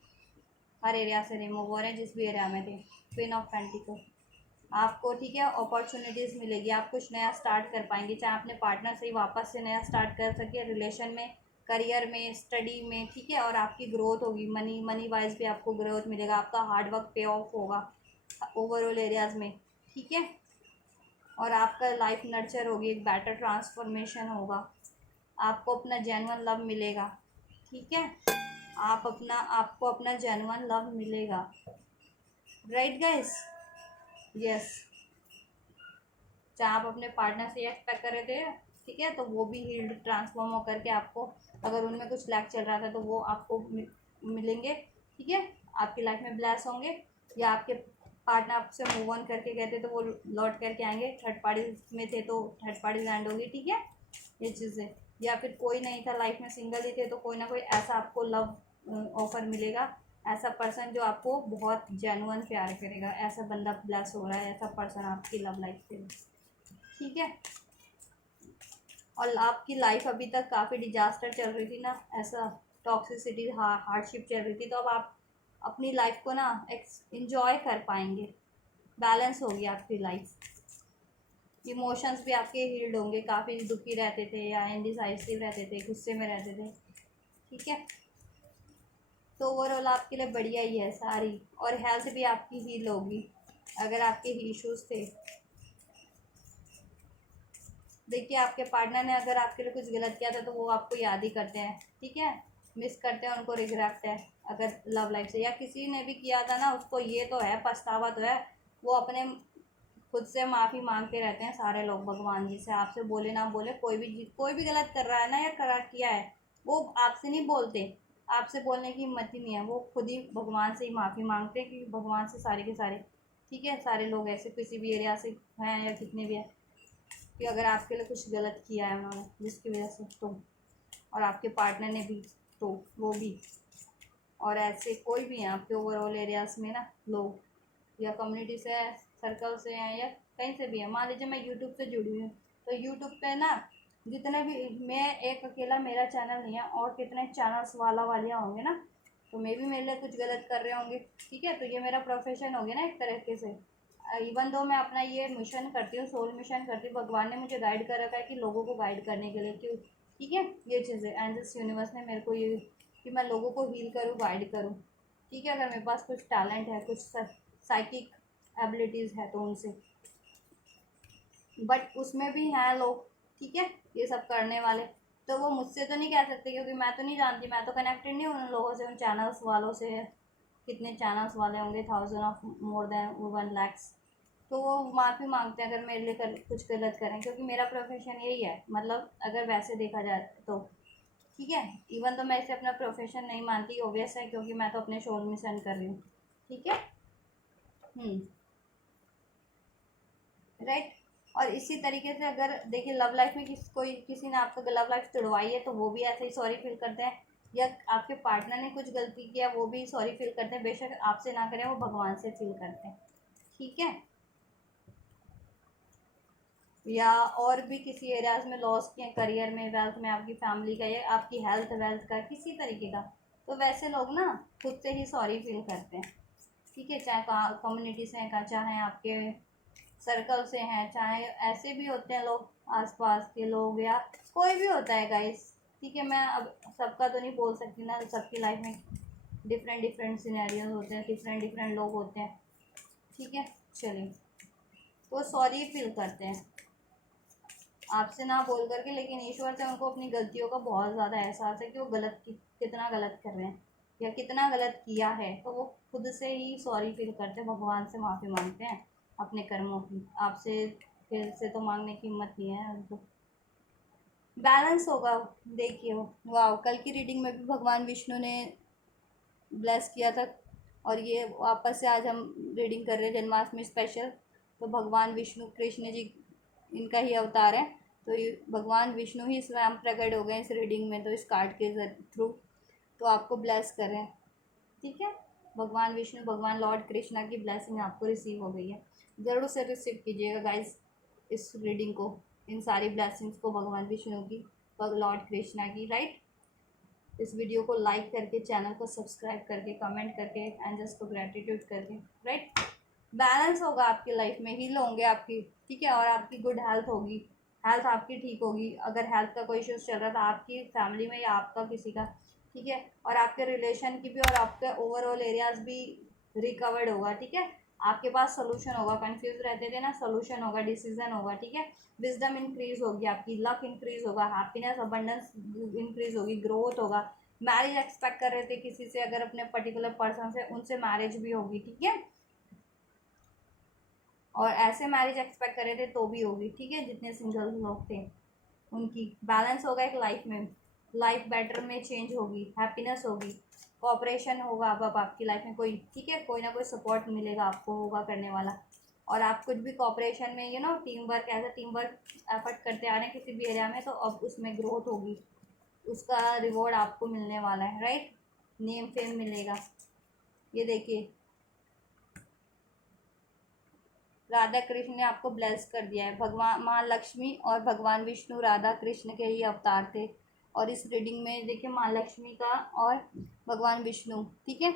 हर एरिया से रिमूव हो रहे हैं जिस भी एरिया में थे। क्वीन ऑफ पेंटिकल आपको, ठीक है, अपॉर्चुनिटीज़ मिलेगी, आप कुछ नया स्टार्ट कर पाएंगे, चाहे अपने पार्टनर से ही वापस से नया स्टार्ट कर सके, रिलेशन में, करियर में, स्टडी में, ठीक है। और आपकी ग्रोथ होगी, मनी वाइज भी आपको ग्रोथ मिलेगा, आपका हार्ड वर्क पे ऑफ होगा ओवरऑल एरियाज़ में, ठीक है। और आपका लाइफ नर्चर होगी, एक बेटर ट्रांसफॉर्मेशन होगा, आपको अपना जेन्युइन लव मिलेगा, ठीक है, आपको अपना जेन्युइन लव मिलेगा, राइट गाइस, यस। चाहे आप अपने पार्टनर से एक्सपेक्ट कर रहे थे, ठीक है, तो वो भी हील्ड ट्रांसफॉर्म होकर के आपको, अगर उनमें कुछ लैक चल रहा था तो वो आपको मिलेंगे, ठीक है, आपकी लाइफ में ब्लेस होंगे। या आपके पार्टनर आपसे मूव ऑन करके गए थे तो वो लौट करके आएंगे, थर्ड पार्टी में थे तो थर्ड पार्टी लैंड होगी, ठीक है। ये चीज़ें, या फिर कोई नहीं था लाइफ में, सिंगल ही थे, तो कोई ना कोई ऐसा आपको लव ऑफर मिलेगा, ऐसा पर्सन जो आपको बहुत जेन्युइन प्यार करेगा, ऐसा बंदा ब्लेस हो रहा है, ऐसा पर्सन आपकी लव लाइफ से, ठीक है। और आपकी लाइफ अभी तक काफ़ी डिजास्टर चल रही थी ना, ऐसा टॉक्सिसिटी हार्डशिप चल रही थी, तो अब आप अपनी लाइफ को ना इंजॉय कर पाएंगे, बैलेंस होगी आपकी लाइफ, इमोशंस भी आपके हील्ड होंगे, काफ़ी दुखी रहते थे या इनडिसाइसिव रहते थे, गुस्से में रहते थे, ठीक है। तो ओवरऑल आपके लिए बढ़िया ही है सारी, और हेल्थ भी आपकी हील होगी अगर आपके इश्यूज थे। देखिए आपके पार्टनर ने अगर आपके लिए कुछ गलत किया था तो वो आपको याद ही करते हैं, ठीक है, मिस करते हैं, उनको रिग्रेट है अगर लव लाइफ से, या किसी ने भी किया था ना उसको ये तो है, पछतावा तो है, वो अपने खुद से माफ़ी मांगते रहते हैं सारे लोग भगवान जी से, आपसे बोले ना बोले, कोई भी गलत कर रहा है ना या करा किया है, वो आपसे नहीं बोलते, आपसे बोलने की हिम्मत ही नहीं है, वो खुद ही भगवान से ही माफ़ी मांगते हैं, क्योंकि भगवान से सारे के सारे, ठीक है, सारे लोग ऐसे किसी भी एरिया से हैं या कितने भी हैं, कि अगर आपके लिए कुछ गलत किया है उन्होंने जिसकी वजह से, तो और आपके पार्टनर ने भी, तो वो भी, और ऐसे कोई भी हैं आपके ओवरऑल एरियाज़ में ना लोग, या कम्युनिटी से है, सर्कल से हैं, या कहीं से भी है। मान लीजिए मैं यूट्यूब से जुड़ी हुई हूँ, तो यूट्यूब पे ना जितने भी, मैं एक अकेला मेरा चैनल नहीं है, और कितने चैनल्स वालियाँ होंगे ना, तो मे भी मेरे लिए कुछ गलत कर रहे होंगे, ठीक है, तो ये मेरा प्रोफेशन हो गया ना एक तरीके से। इवन दो मैं अपना ये मिशन करती हूँ, सोल मिशन करती हूँ, भगवान ने मुझे गाइड कर रखा है कि लोगों को गाइड करने के लिए, क्यों, ठीक है, ये चीज़ें एंजल्स यूनिवर्स ने मेरे को ये कि मैं लोगों को हील करूँ, गाइड करूँ, ठीक है, अगर मेरे पास कुछ टैलेंट है, कुछ साइकिक एबिलिटीज़ है तो उनसे, बट उसमें भी हैं लोग, ठीक है, ये सब करने वाले, तो वो मुझसे तो नहीं कह सकते, क्योंकि मैं तो नहीं जानती, मैं तो कनेक्टेड नहीं हूँ उन लोगों से, उन चैनल्स वालों से, कितने चैनल्स वाले होंगे, 1000 ऑफ मोर देन 1 lakhs, तो वो माफ़ी मांगते हैं अगर मेरे लिए कुछ गलत करें, क्योंकि मेरा प्रोफेशन यही है, मतलब अगर वैसे देखा जाए तो, ठीक है, इवन तो मैं इसे अपना प्रोफेशन नहीं मानती, ओबियस है, क्योंकि मैं तो अपने शोल मिशन कर रही हूँ, ठीक है, राइट। और इसी तरीके से अगर देखिए लव लाइफ में किसी ने आपको लव लाइफ तोड़वाई है, तो वो भी ऐसे ही सॉरी फील करते हैं, या आपके पार्टनर ने कुछ गलती किया वो भी सॉरी फील करते हैं, बेशक आपसे ना करें, वो भगवान से फील करते हैं, ठीक है, या और भी किसी एरियाज में लॉस किए, करियर में, वेल्थ में, आपकी फैमिली का, या आपकी हेल्थ वेल्थ का, किसी तरीके का, तो वैसे लोग ना खुद से ही सॉरी फील करते हैं, ठीक है, चाहे कम्युनिटी से हैं, चाहे आपके सर्कल से हैं, चाहे ऐसे भी होते हैं लोग, आसपास के लोग, या कोई भी होता है गाइस, ठीक है, मैं अब सबका तो नहीं बोल सकती ना, सबकी लाइफ में डिफरेंट डिफरेंट सिनेरियोज होते हैं, डिफरेंट डिफरेंट लोग होते हैं, ठीक है, चलिए, तो सॉरी फील करते हैं आपसे ना बोल करके, लेकिन ईश्वर से उनको अपनी गलतियों का बहुत ज़्यादा एहसास है कि वो कितना गलत कर रहे हैं या कितना गलत किया है, तो वो खुद से ही सॉरी फील करते हैं, भगवान से माफ़ी मांगते हैं अपने कर्मों की, आपसे फिर से तो मांगने की हिम्मत नहीं है उनको, बैलेंस होगा। देखिए वाह, कल की रीडिंग में भी भगवान विष्णु ने ब्लेस किया था, और ये वापस से आज हम रीडिंग कर रहे हैं जन्माष्टमी स्पेशल, तो भगवान विष्णु कृष्ण जी इनका ही अवतार है, तो ये भगवान विष्णु ही स्वयं प्रकट हो गए इस रीडिंग में, तो इस कार्ड के थ्रू, तो आपको ब्लेस करें, ठीक है, भगवान विष्णु, भगवान लॉर्ड कृष्णा की ब्लेसिंग आपको रिसीव हो गई है, ज़रूर से रिसीव कीजिएगा गाइस इस रीडिंग को, इन सारी ब्लेसिंग्स को, भगवान विष्णु की, लॉर्ड कृष्णा की, राइट। इस वीडियो को लाइक करके, चैनल को सब्सक्राइब करके, कमेंट करके, एंजल्स को ग्रेटिट्यूड करके, राइट, बैलेंस होगा आपकी लाइफ में, हील होंगे आपकी, ठीक है, और आपकी गुड हेल्थ होगी, हेल्थ आपकी ठीक होगी, अगर हेल्थ का कोई इश्यूज चल रहा था आपकी फैमिली में या आपका किसी का, ठीक है, और आपके रिलेशन की भी, और आपके ओवरऑल एरियाज भी रिकवर्ड होगा, ठीक है, आपके पास सोल्यूशन होगा, कंफ्यूज रहते थे ना, सोल्यूशन होगा, डिसीजन होगा, ठीक है, विजडम इंक्रीज होगी आपकी, लक इंक्रीज होगा, हैप्पीनेस अबंडेंस इंक्रीज होगी, ग्रोथ होगा, मैरिज एक्सपेक्ट कर रहे थे किसी से, अगर अपने पर्टिकुलर पर्सन से, उनसे मैरिज भी होगी, ठीक है, और ऐसे मैरिज एक्सपेक्ट कर रहे थे तो भी होगी, ठीक है, जितने सिंगल लोग थे उनकी, बैलेंस होगा एक लाइफ में, लाइफ बेटर में चेंज होगी, हैप्पीनेस होगी, कोऑपरेशन होगा, अब आपकी लाइफ में कोई, ठीक है, कोई ना कोई सपोर्ट मिलेगा आपको, होगा करने वाला, और आप कुछ भी कॉपरेशन में team work, as a team work effort करते आ रहे हैं किसी भी एरिया में, तो अब उसमें ग्रोथ होगी, उसका रिवॉर्ड आपको मिलने वाला है, राइट। नेम फेम मिलेगा। ये देखिए राधा कृष्ण ने आपको ब्लेस कर दिया है। भगवान माँ लक्ष्मी और भगवान विष्णु राधा कृष्ण के ही अवतार थे। और इस रीडिंग में देखिए माँ लक्ष्मी का और भगवान विष्णु, ठीक है।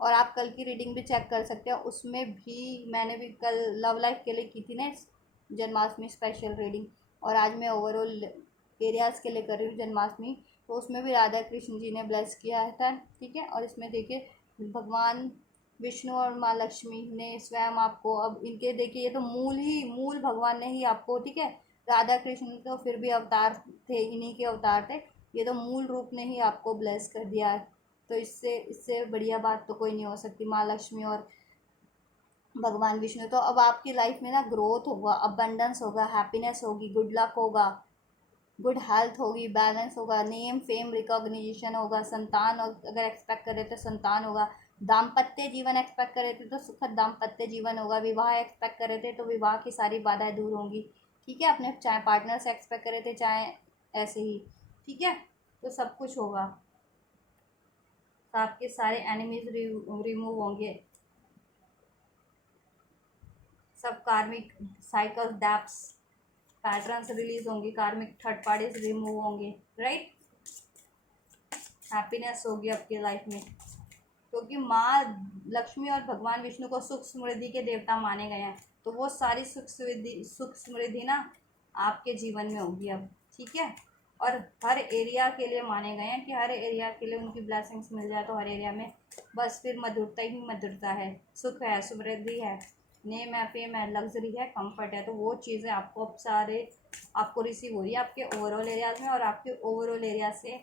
और आप कल की रीडिंग भी चेक कर सकते हो, उसमें भी मैंने भी कल लव लाइफ के लिए की थी ना जन्माष्टमी स्पेशल रीडिंग, और आज मैं ओवरऑल एरियाज़ के लिए कर रही हूँ जन्माष्टमी। तो उसमें भी राधा कृष्ण जी ने ब्लेस किया था, ठीक है। और इसमें देखिए भगवान विष्णु और माँ लक्ष्मी ने स्वयं आपको, अब इनके देखिए ये तो मूल भगवान ने ही आपको, ठीक है। राधा कृष्ण तो फिर भी अवतार थे, इन्हीं के अवतार थे, ये तो मूल रूप ने ही आपको ब्लेस कर दिया है। तो इससे इससे बढ़िया बात तो कोई नहीं हो सकती। माँ लक्ष्मी और भगवान विष्णु, तो अब आपकी लाइफ में ना ग्रोथ होगा, अबंडेंस होगा, हैप्पीनेस होगी, गुड लक होगा, गुड हेल्थ होगी, बैलेंस होगा, नेम फेम रिकॉग्निशन होगा, संतान अगर एक्सपेक्ट कर रहे थे संतान होगा, दाम्पत्य जीवन एक्सपेक्ट कर रहे थे तो सुखद दाम्पत्य जीवन होगा, विवाह एक्सपेक्ट कर रहे थे तो विवाह की सारी बाधाएं दूर होंगी, ठीक है। अपने चाहे पार्टनर से एक्सपेक्ट कर रहे थे चाहे ऐसे ही, ठीक है। तो सब कुछ होगा, तो आपके सारे एनिमीज रिमूव होंगे, सब कार्मिक साइकिल डैप्स पैटर्न्स रिलीज होंगे, कार्मिक थर्ड पार्टीज रिमूव होंगे, राइट। हैप्पीनेस होगी आपकी लाइफ में, क्योंकि माँ लक्ष्मी और भगवान विष्णु को सुख समृद्धि के देवता माने गए हैं, तो वो सारी सुख समृद्धि ना आपके जीवन में होगी अब, ठीक है। और हर एरिया के लिए माने गए हैं कि हर एरिया के लिए उनकी ब्लेसिंग्स मिल जाए, तो हर एरिया में बस फिर मधुरता ही मधुरता है, सुख है, समृद्धि है, नेम है, फेम है, लग्जरी है, कंफर्ट है। तो वो चीज़ें आपको अब सारे आपको रिसीव हो रही है आपके ओवरऑल एरियाज में, और आपके ओवरऑल एरिया से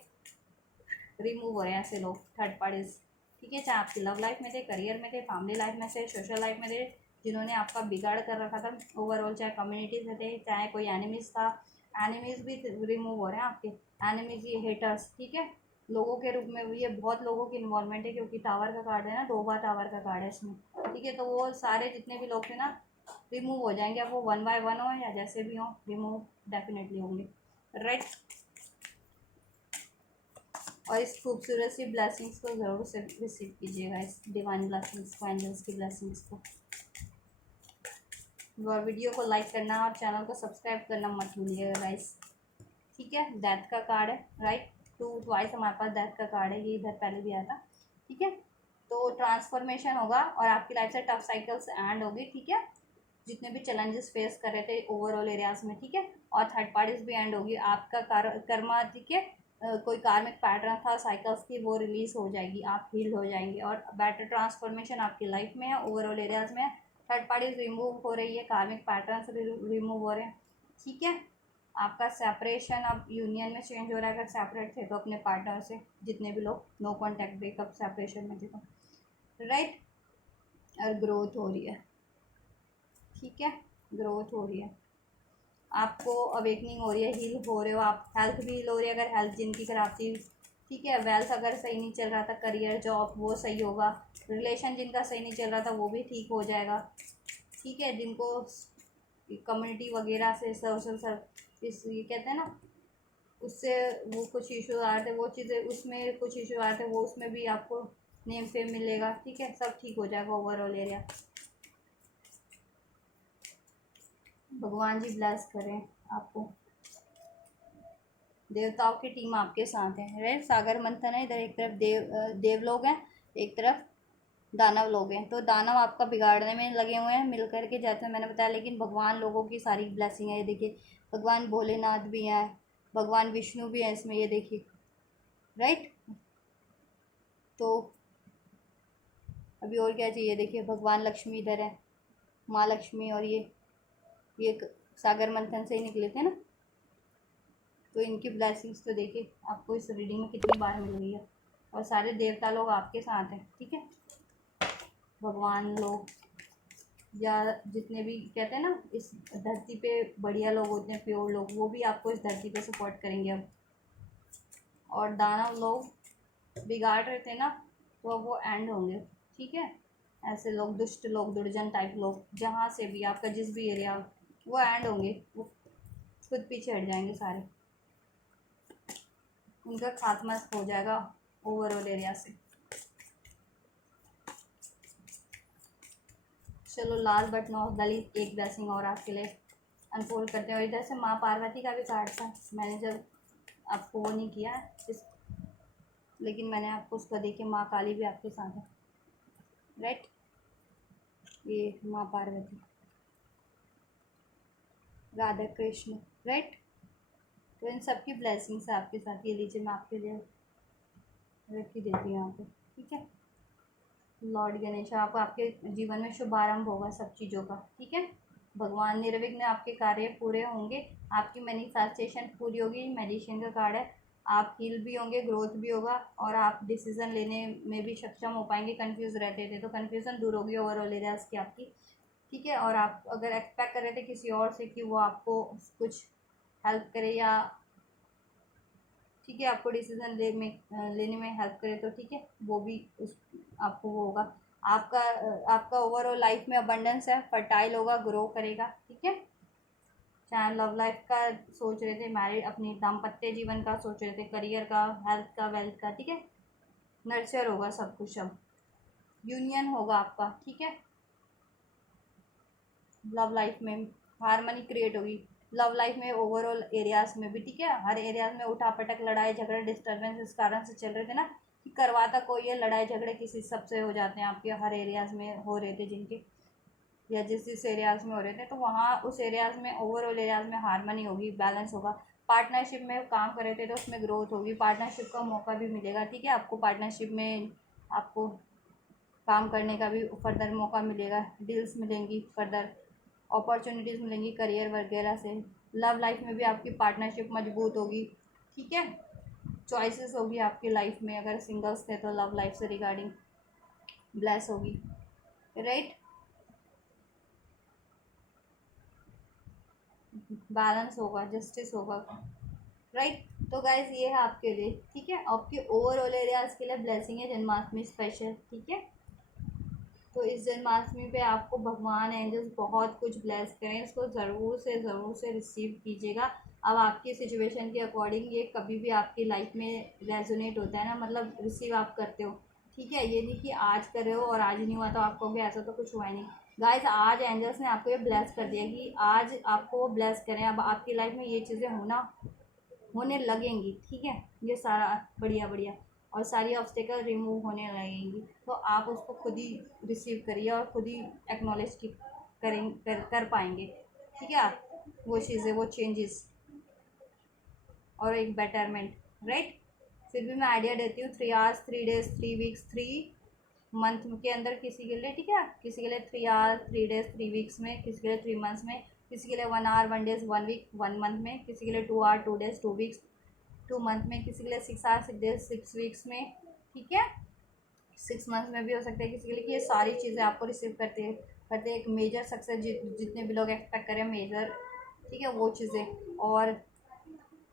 रिमूव हो रहे हैं ऐसे लोग थर्ड पार्टीज, ठीक है। चाहे आपकी लव लाइफ में थे, करियर में थे, फैमिली लाइफ में थे, सोशल लाइफ में थे, जिन्होंने आपका बिगाड़ कर रखा था ओवरऑल, चाहे कम्युनिटी से थे, चाहे कोई एनिमीज था, एनिमीज भी रिमूव हो रहे हैं आपके एनिमीज, ये हेटर्स, ठीक है। लोगों के रूप में भी ये बहुत लोगों की इन्वॉल्वमेंट है, क्योंकि टावर का कार्ड है ना, 2 बार टावर का कार्ड है इसमें, ठीक है। तो वो सारे जितने भी लोग थे ना रिमूव हो जाएंगे, अब वो 1 बाय 1 हो या जैसे भी हो, रिमूव डेफिनेटली होंगे, राइट। और इस खूबसूरत सी ब्लेसिंग्स को ज़रूर से रिसीव कीजिएगा, इस डिवाइन ब्लेसिंग्स को, एंजल्स की ब्लेसिंग्स को। और वीडियो को लाइक करना और चैनल को सब्सक्राइब करना मत भूलिएगा गाइस, ठीक है। डेथ का कार्ड है, राइट, 2 ट्वाइस हमारे पास डेथ का कार्ड है, ये इधर पहले भी आया था, ठीक है। तो ट्रांसफॉर्मेशन होगा और आपकी लाइफ से टफ साइकिल्स एंड होगी, ठीक है। जितने भी चैलेंजेस फेस कर रहे थे ओवरऑल एरियाज में, ठीक है। और थर्ड पार्टीज भी एंड होगी, आपका कर्मा, ठीक है। कोई कार्मिक पैटर्न था साइकिल्स की, वो रिलीज हो जाएगी, आप हील हो जाएंगे, और बेटर ट्रांसफॉर्मेशन आपकी लाइफ में है, ओवरऑल एरियाज में। थर्ड पार्टीज रिमूव हो रही है, कार्मिक पैटर्न्स रिमूव हो रहे हैं, ठीक है। आपका सेपरेशन अब यूनियन में चेंज हो रहा है, अगर सेपरेट थे तो अपने पार्टनर से, जितने भी लोग नो कॉन्टैक्ट ब्रेकअप सेपरेशन में थे तो, राइट। और ग्रोथ हो रही है, ठीक है, ग्रोथ हो रही है, आपको अवेकनिंग हो रही है, हील हो रहे हो आप, हेल्थ भी हील हो रही है अगर हेल्थ जिनकी खराब थी, ठीक है। वेल्थ अगर सही नहीं चल रहा था, करियर जॉब वो सही होगा, रिलेशन जिनका सही नहीं चल रहा था वो भी ठीक हो जाएगा, ठीक है। जिनको कम्युनिटी वगैरह से सोशल सर्विस ये कहते हैं ना, उससे वो कुछ इशू आ रहे थे, वो चीज़ें उसमें कुछ इशू आ रहे थे, वो उसमें भी आपको नेम फेम मिलेगा, ठीक है। सब ठीक हो जाएगा ओवरऑल एरिया। भगवान जी ब्लेस करें आपको, देवताओं की टीम आपके साथ है, राइट। सागर मंथन है, इधर एक तरफ देव लोग हैं, एक तरफ दानव लोग हैं। तो दानव आपका बिगाड़ने में लगे हुए हैं मिल करके, जैसे मैंने बताया, लेकिन भगवान लोगों की सारी ब्लेसिंग है, ये देखिए भगवान भोलेनाथ भी हैं, भगवान विष्णु भी हैं इसमें, ये देखिए, राइट। तो अभी और क्या चाहिए, देखिए भगवान लक्ष्मी इधर है, माँ लक्ष्मी, और ये सागर मंथन से ही निकले थे ना, तो इनकी ब्लेसिंग्स तो देखिए आपको इस रीडिंग में कितनी बार मिल रही है, और सारे देवता लोग आपके साथ हैं, ठीक है। भगवान लोग या जितने भी कहते हैं ना इस धरती पे बढ़िया लोग होते हैं, प्योर लोग, वो भी आपको इस धरती पे सपोर्ट करेंगे अब। और दानव लोग बिगाड़ रहे थे ना, तो अब वो एंड होंगे, ठीक है। ऐसे लोग, दुष्ट लोग, दुर्जन टाइप लोग, जहाँ से भी आपका जिस भी एरिया, वो एंड होंगे, वो खुद पीछे हट जाएंगे सारे, उनका खात्मा हो जाएगा ओवरऑल एरिया से। चलो last but not the least एक ब्लेसिंग और आपके लिए अनफोल्ड करते हैं। और इधर से माँ पार्वती का भी कार्ड था, मैंने जब आपको वो नहीं किया इस, लेकिन मैंने आपको उसका देखी, माँ काली भी आपके साथ है, राइट। ये माँ पार्वती, राधा कृष्ण, राइट। तो इन सब की ब्लेसिंग्स है आपके साथ। ये लीजिए, मैं आपके लिए रख ही देती हूँ यहाँ पे, ठीक है। लॉर्ड गणेश, आप आपके जीवन में शुभारंभ होगा सब चीज़ों का, ठीक है। भगवान निर्विघ्न आपके कार्य पूरे होंगे, आपकी मैनिफेस्टेशन पूरी होगी। मेडिसिन का कार्ड है, आप हील भी होंगे, ग्रोथ भी होगा, और आप डिसीजन लेने में भी सक्षम हो पाएंगे। कंफ्यूज रहते थे तो कन्फ्यूज़न दूर होगी ओवरऑल एरियाज की आपकी, ठीक है। और आप अगर एक्सपेक्ट कर रहे थे किसी और से कि वो आपको कुछ हेल्प करे, या ठीक है आपको डिसीजन लेने में हेल्प करे, तो ठीक है, वो भी उस आपको वो होगा। आपका आपका ओवरऑल लाइफ में अबंडेंस है, फर्टाइल होगा, ग्रो करेगा, ठीक है। चाहे लव लाइफ का सोच रहे थे, मैरिड अपनी दाम्पत्य जीवन का सोच रहे थे, करियर का, हेल्थ का, वेल्थ का, ठीक है, नर्चर होगा सब कुछ। अब यूनियन होगा आपका, ठीक है। लव लाइफ में हारमनी क्रिएट होगी, लव लाइफ में ओवरऑल एरियाज में भी, ठीक है। हर एरियाज में उठापटक, लड़ाई झगड़े, डिस्टर्बेंस इस कारण से चल रहे थे ना, कि करवाता कोई है, लड़ाई झगड़े किसी सबसे हो जाते हैं आपके, हर एरियाज में हो रहे थे जिनके, या जिस जिस एरियाज में हो रहे थे, तो वहाँ उस एरियाज में, ओवरऑल एरियाज में हारमनी होगी, बैलेंस होगा। पार्टनरशिप में काम कर रहे थे तो उसमें ग्रोथ होगी, पार्टनरशिप का मौका भी मिलेगा, ठीक है। आपको पार्टनरशिप में आपको काम करने का भी फर्दर मौका मिलेगा, डील्स मिलेंगी, फर्दर अपॉर्चुनिटीज़ मिलेंगी करियर वगैरह से। लव लाइफ में भी आपकी पार्टनरशिप मजबूत होगी, ठीक है। चॉइसेस होगी आपकी लाइफ में, अगर सिंगल्स थे तो लव लाइफ से रिगार्डिंग ब्लेस होगी, राइट। बैलेंस होगा, जस्टिस होगा, राइट। तो गाइज ये है आपके लिए, ठीक है, आपके ओवरऑल एरियाज के लिए ब्लेसिंग है जन्माष्टमी स्पेशल, ठीक है। तो इस जन्माष्टमी पे आपको भगवान एंजल्स बहुत कुछ ब्लेस करें, इसको ज़रूर से रिसीव कीजिएगा। अब आपकी सिचुएशन के अकॉर्डिंग ये कभी भी आपकी लाइफ में रेजोनेट होता है ना, मतलब रिसीव आप करते हो, ठीक है। ये नहीं कि आज कर रहे हो और आज नहीं हुआ तो आप कहोगे ऐसा तो कुछ हुआ ही नहीं। गाइस आज एंजल्स ने आपको ये ब्लेस कर दिया कि आज आपको वो ब्लेस करें, अब आपकी लाइफ में ये चीज़ें होने लगेंगी, ठीक है। ये सारा बढ़िया बढ़िया, और सारी ऑब्स्टेकल रिमूव होने लगेंगी, तो आप उसको खुद ही रिसीव करिए और खुद ही एक्नॉलेज की कर पाएंगे, ठीक है। आप वो चीज़ें, वो चेंजेस और एक बेटरमेंट, राइट। फिर भी मैं आइडिया देती हूँ, 3 आवर्स 3 डेज 3 वीक्स 3 मंथ के अंदर किसी के लिए, ठीक है, किसी के लिए 3 आवर्स 3 डेज 3 वीक्स में, किसी के लिए 3 मंथ्स में, किसी के लिए 1 आवर 1 डेज 1 वीक 1 मंथ में, किसी के लिए 2 आवर 2 डेज 2 वीक्स 2 मंथ में, किसी के लिए 6 आवर 6 डेज 6 वीक्स में, ठीक है। 6 मंथ में भी हो सकता है किसी के लिए, कि ये सारी चीज़ें आपको रिसीव करते करते एक मेजर सक्सेस, जितने भी लोग एक्सपेक्ट करें मेजर, ठीक है, वो चीज़ें। और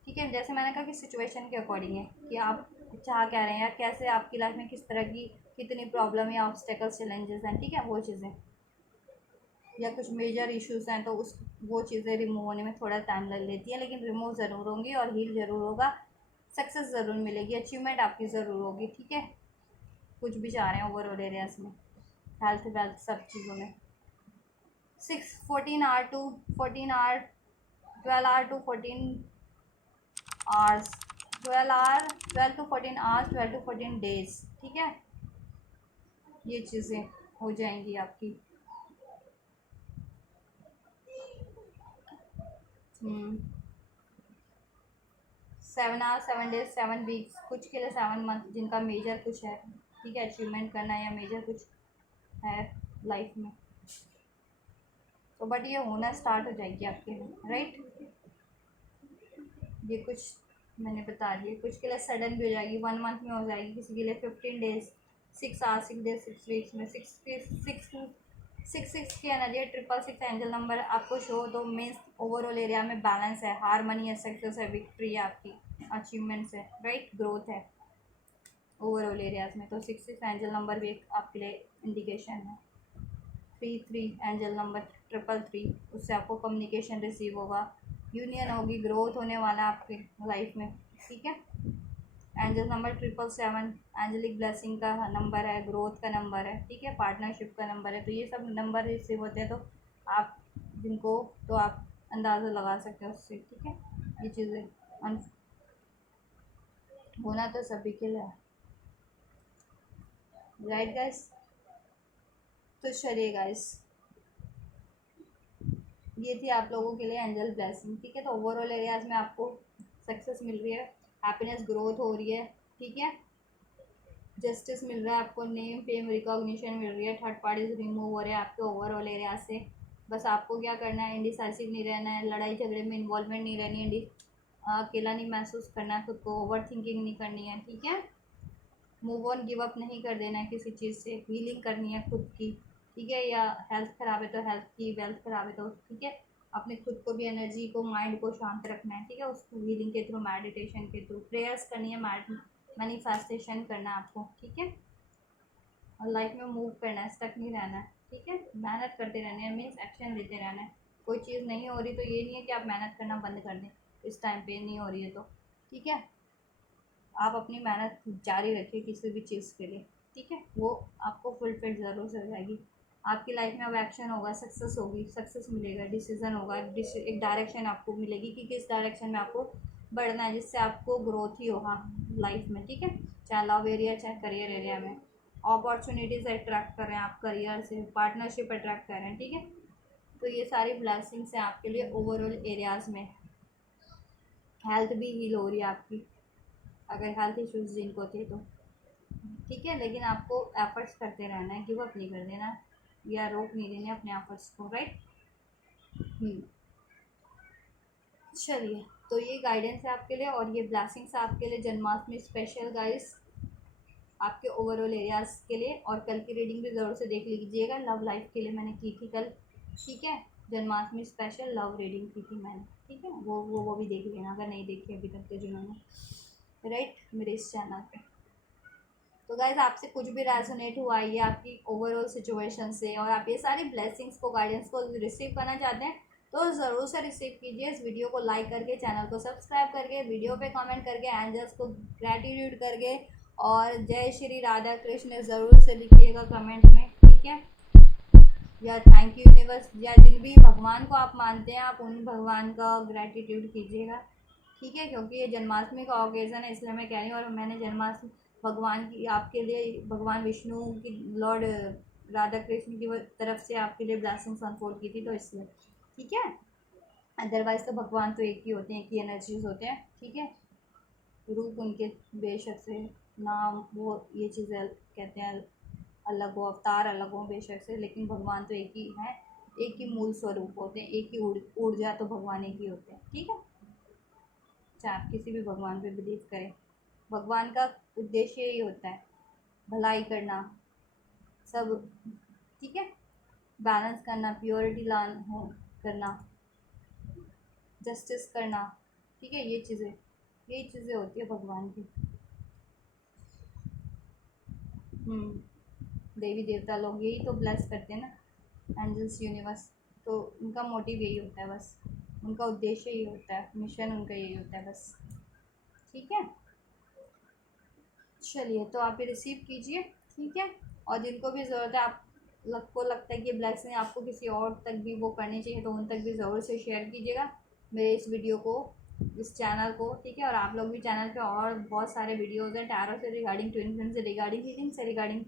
ठीक है, जैसे मैंने कहा कि सिचुएशन के अकॉर्डिंग है कि आप चाह क्या रहे हैं, या कैसे आपकी लाइफ में किस तरह की कितनी प्रॉब्लम या ऑब्स्टेकल्स चैलेंजेस हैं, ठीक है, वो चीज़ें, या कुछ मेजर इश्यूज हैं, तो उस वो चीज़ें रिमूव होने में थोड़ा टाइम लग लेती है, लेकिन रिमूव ज़रूर होंगी और हील ज़रूर होगा, सक्सेस ज़रूर मिलेगी, अचीवमेंट आपकी ज़रूर होगी, ठीक है। कुछ भी चाह रहे हैं ओवरऑल एरियाज में, हेल्थ वेल्थ सब चीज़ों में। 14 आवर 12 आवर 12 to 14 डेज, ठीक है। ये चीज़ें हो जाएंगी आपकी। 7 आवर 7 डेज 7 वीक्स, कुछ के लिए 7 मंथ, जिनका मेजर कुछ है, ठीक है, अचीवमेंट करना है या मेजर कुछ है लाइफ में, तो बट ये होना स्टार्ट हो जाएगी आपके में, राइट। ये कुछ मैंने बता दिया, कुछ के लिए सडन भी हो जाएगी, 1 मंथ में हो जाएगी, किसी के लिए 15 डेज 6 आवर 6 डेज 6 वीक्स में, 6 की एनर्जी है, 666 एंजल नंबर आपको शो, तो मीन्स ओवरऑल एरिया में बैलेंस है, हारमनी है, सक्सेस है, विक्ट्री है आपकी, अचीवमेंट्स है, राइट, ग्रोथ है ओवरऑल एरियाज में। तो 66 एंजल नंबर भी एक आपके लिए इंडिकेशन है। 33 एंजल नंबर 333, उससे आपको कम्युनिकेशन रिसीव होगा, यूनियन होगी, ग्रोथ होने वाला है आपके लाइफ में, ठीक है। एंजल नंबर 777 एंजलिक ब्लेसिंग का नंबर है, ग्रोथ का नंबर है, ठीक है, पार्टनरशिप का नंबर है। तो ये सब नंबर रिसीव होते हैं, तो आप जिनको तो आप अंदाज़ा लगा सकते हो उससे, ठीक है। ये चीज़ें होना तो सभी के लिए, राइट गाइस। तो चलिए गाइस, ये थी आप लोगों के लिए एंजल ब्लेसिंग, ठीक है। तो ओवरऑल एरियाज में आपको सक्सेस मिल रही है, हैप्पीनेस, ग्रोथ हो रही है, ठीक है, जस्टिस मिल रहा है आपको, नेम फेम रिकॉग्निशन मिल रही है, थर्ड पार्टीज रिमूव हो रहे हैं आपके ओवरऑल एरिया से। बस आपको क्या करना है, इंडिसाइसिव नहीं रहना है, लड़ाई झगड़े में इन्वॉल्वमेंट नहीं रहनी है, अकेला नहीं महसूस करना है खुद को, ओवर थिंकिंग नहीं करनी है, ठीक है। मूव ऑन, गिव अप नहीं कर देना है किसी चीज़ से, हीलिंग करनी है खुद की, ठीक है। या हेल्थ ख़राब है तो हेल्थ की, वेल्थ ख़राब है तो, ठीक है, अपने खुद को भी, एनर्जी को, माइंड को शांत रखना है, ठीक है। उसको हीलिंग के थ्रू, मेडिटेशन के थ्रू, प्रेयर्स करनी है, मैनिफेस्टेशन करना है आपको, ठीक है। और लाइफ में मूव करना है, स्टक नहीं रहना है, ठीक है। मेहनत करते रहना है, मीन्स एक्शन लेते रहना है। कोई चीज़ नहीं हो रही तो ये नहीं है कि आप मेहनत करना बंद कर दें, इस टाइम पे नहीं हो रही है तो, ठीक है। आप अपनी मेहनत जारी रखिए किसी भी चीज़ के लिए, ठीक है, वो आपको फुलफिल ज़रूर से हो जाएगी। आपकी लाइफ में अब एक्शन होगा, सक्सेस होगी, सक्सेस मिलेगा, डिसीजन होगा, एक डायरेक्शन आपको मिलेगी कि किस डायरेक्शन में आपको बढ़ना है, जिससे आपको ग्रोथ ही होगा लाइफ में, ठीक है। चाहे लव एरिया, चाहे करियर एरिया में अपॉर्चुनिटीज़ अट्रैक्ट कर रहे हैं आप, करियर से पार्टनरशिप अट्रैक्ट कर रहे हैं, ठीक है। तो ये सारी ब्लेसिंग्स हैं आपके लिए ओवरऑल एरियाज़ में। हेल्थ भी हील हो रही है आपकी, अगर हेल्थ इश्यूज जिनको थे तो, ठीक है। लेकिन आपको एफर्ट्स करते रहना है, गिव अप नहीं कर देना या रोक नहीं देने अपने एफर्ट्स को, राइट। चलिए, तो ये गाइडेंस है आपके लिए और ये ब्लेसिंग्स है आपके लिए जन्माष्टमी स्पेशल गाइस, आपके ओवरऑल एरियाज के लिए। और कल की रीडिंग भी ज़रूर से देख लीजिएगा, लव लाइफ के लिए मैंने की थी कल, ठीक है। जन्माष्टमी स्पेशल लव रीडिंग की थी मैंने, ठीक है। वो भी देख लेना अगर नहीं देखी अभी तक तो जिन्होंने, राइट, मेरे इस चैनल पे। तो गाइज, आपसे कुछ भी रेजोनेट हुआ है आपकी ओवरऑल सिचुएशन से, और आप ये सारी ब्लेसिंग्स को, गाइडेंस को रिसीव करना चाहते हैं, तो ज़रूर से रिसीव कीजिए। इस वीडियो को लाइक करके, चैनल को सब्सक्राइब करके, वीडियो पे कमेंट करके, एंजल्स को ग्रैटिट्यूड करके, और जय श्री राधा कृष्ण ज़रूर से लिखिएगा कमेंट में, ठीक है। या थैंक यू यूनिवर्स, या जिन भी भगवान को आप मानते हैं, आप उन भगवान का ग्रैटिट्यूड कीजिएगा, ठीक है। क्योंकि ये जन्माष्टमी का ओकेज़न है, इसलिए मैं कह रही हूँ। और मैंने जन्माष्टमी भगवान की आपके लिए, भगवान विष्णु की, लॉर्ड राधा कृष्ण की तरफ से आपके लिए ब्लेसिंग्स अनफोल्ड की थी, तो इसलिए, ठीक है। अदरवाइज तो भगवान तो एक ही होते हैं, एक ही एनर्जीज होते हैं, ठीक है। रूप उनके बेशक से, नाम, वो ये चीज़ें कहते हैं अलग हो, अवतार अलग हो बेशक से, लेकिन भगवान तो एक ही है, एक ही मूल स्वरूप होते हैं, एक ही ऊर्जा, तो भगवान एक ही होते हैं, ठीक है। चाहे आप किसी भी भगवान पे बिलीव करें, भगवान का उद्देश्य यही होता है, भलाई करना, सब, ठीक है, बैलेंस करना, प्योरिटी लान हो करना, जस्टिस करना, ठीक है। यही चीज़ें होती है भगवान की। देवी देवता लोग यही तो ब्लेस करते हैं ना, एंजल्स, यूनिवर्स, तो उनका मोटिव यही होता है, बस उनका उद्देश्य यही होता है, मिशन उनका यही होता है बस, ठीक है। चलिए, तो आप ये रिसीव कीजिए, ठीक है। और जिनको भी ज़रूरत है, को लगता है कि ब्लेसिंग आपको किसी और तक भी वो करनी चाहिए, तो उन तक भी ज़रूर से शेयर कीजिएगा मेरे इस वीडियो को, इस चैनल को, ठीक है। और आप लोग भी चैनल पे और बहुत सारे वीडियोज़ हैं, टैरो से रिगार्डिंग, ट्विन फ्लेम से रिगार्डिंग, हीलिंग से रिगार्डिंग,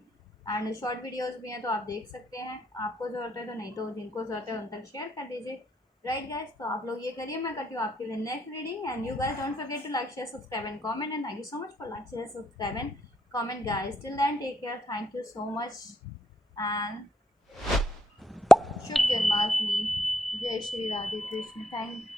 एंड शॉर्ट वीडियोज़ भी हैं, तो आप देख सकते हैं, आपको ज़रूरत है तो, नहीं तो जिनको ज़रूरत है उन तक शेयर कर दीजिए, राइट गाइस। तो आप लोग ये करिए, मैं करती हूँ आपके लिए next reading. And you guys don't forget to like, share, subscribe and comment, and thank you so much for like, share, subscribe and comment guys. Till then, take care. Thank you so much and शुभ जन्माष्टमी, जय Shri Radhe Krishna. Thank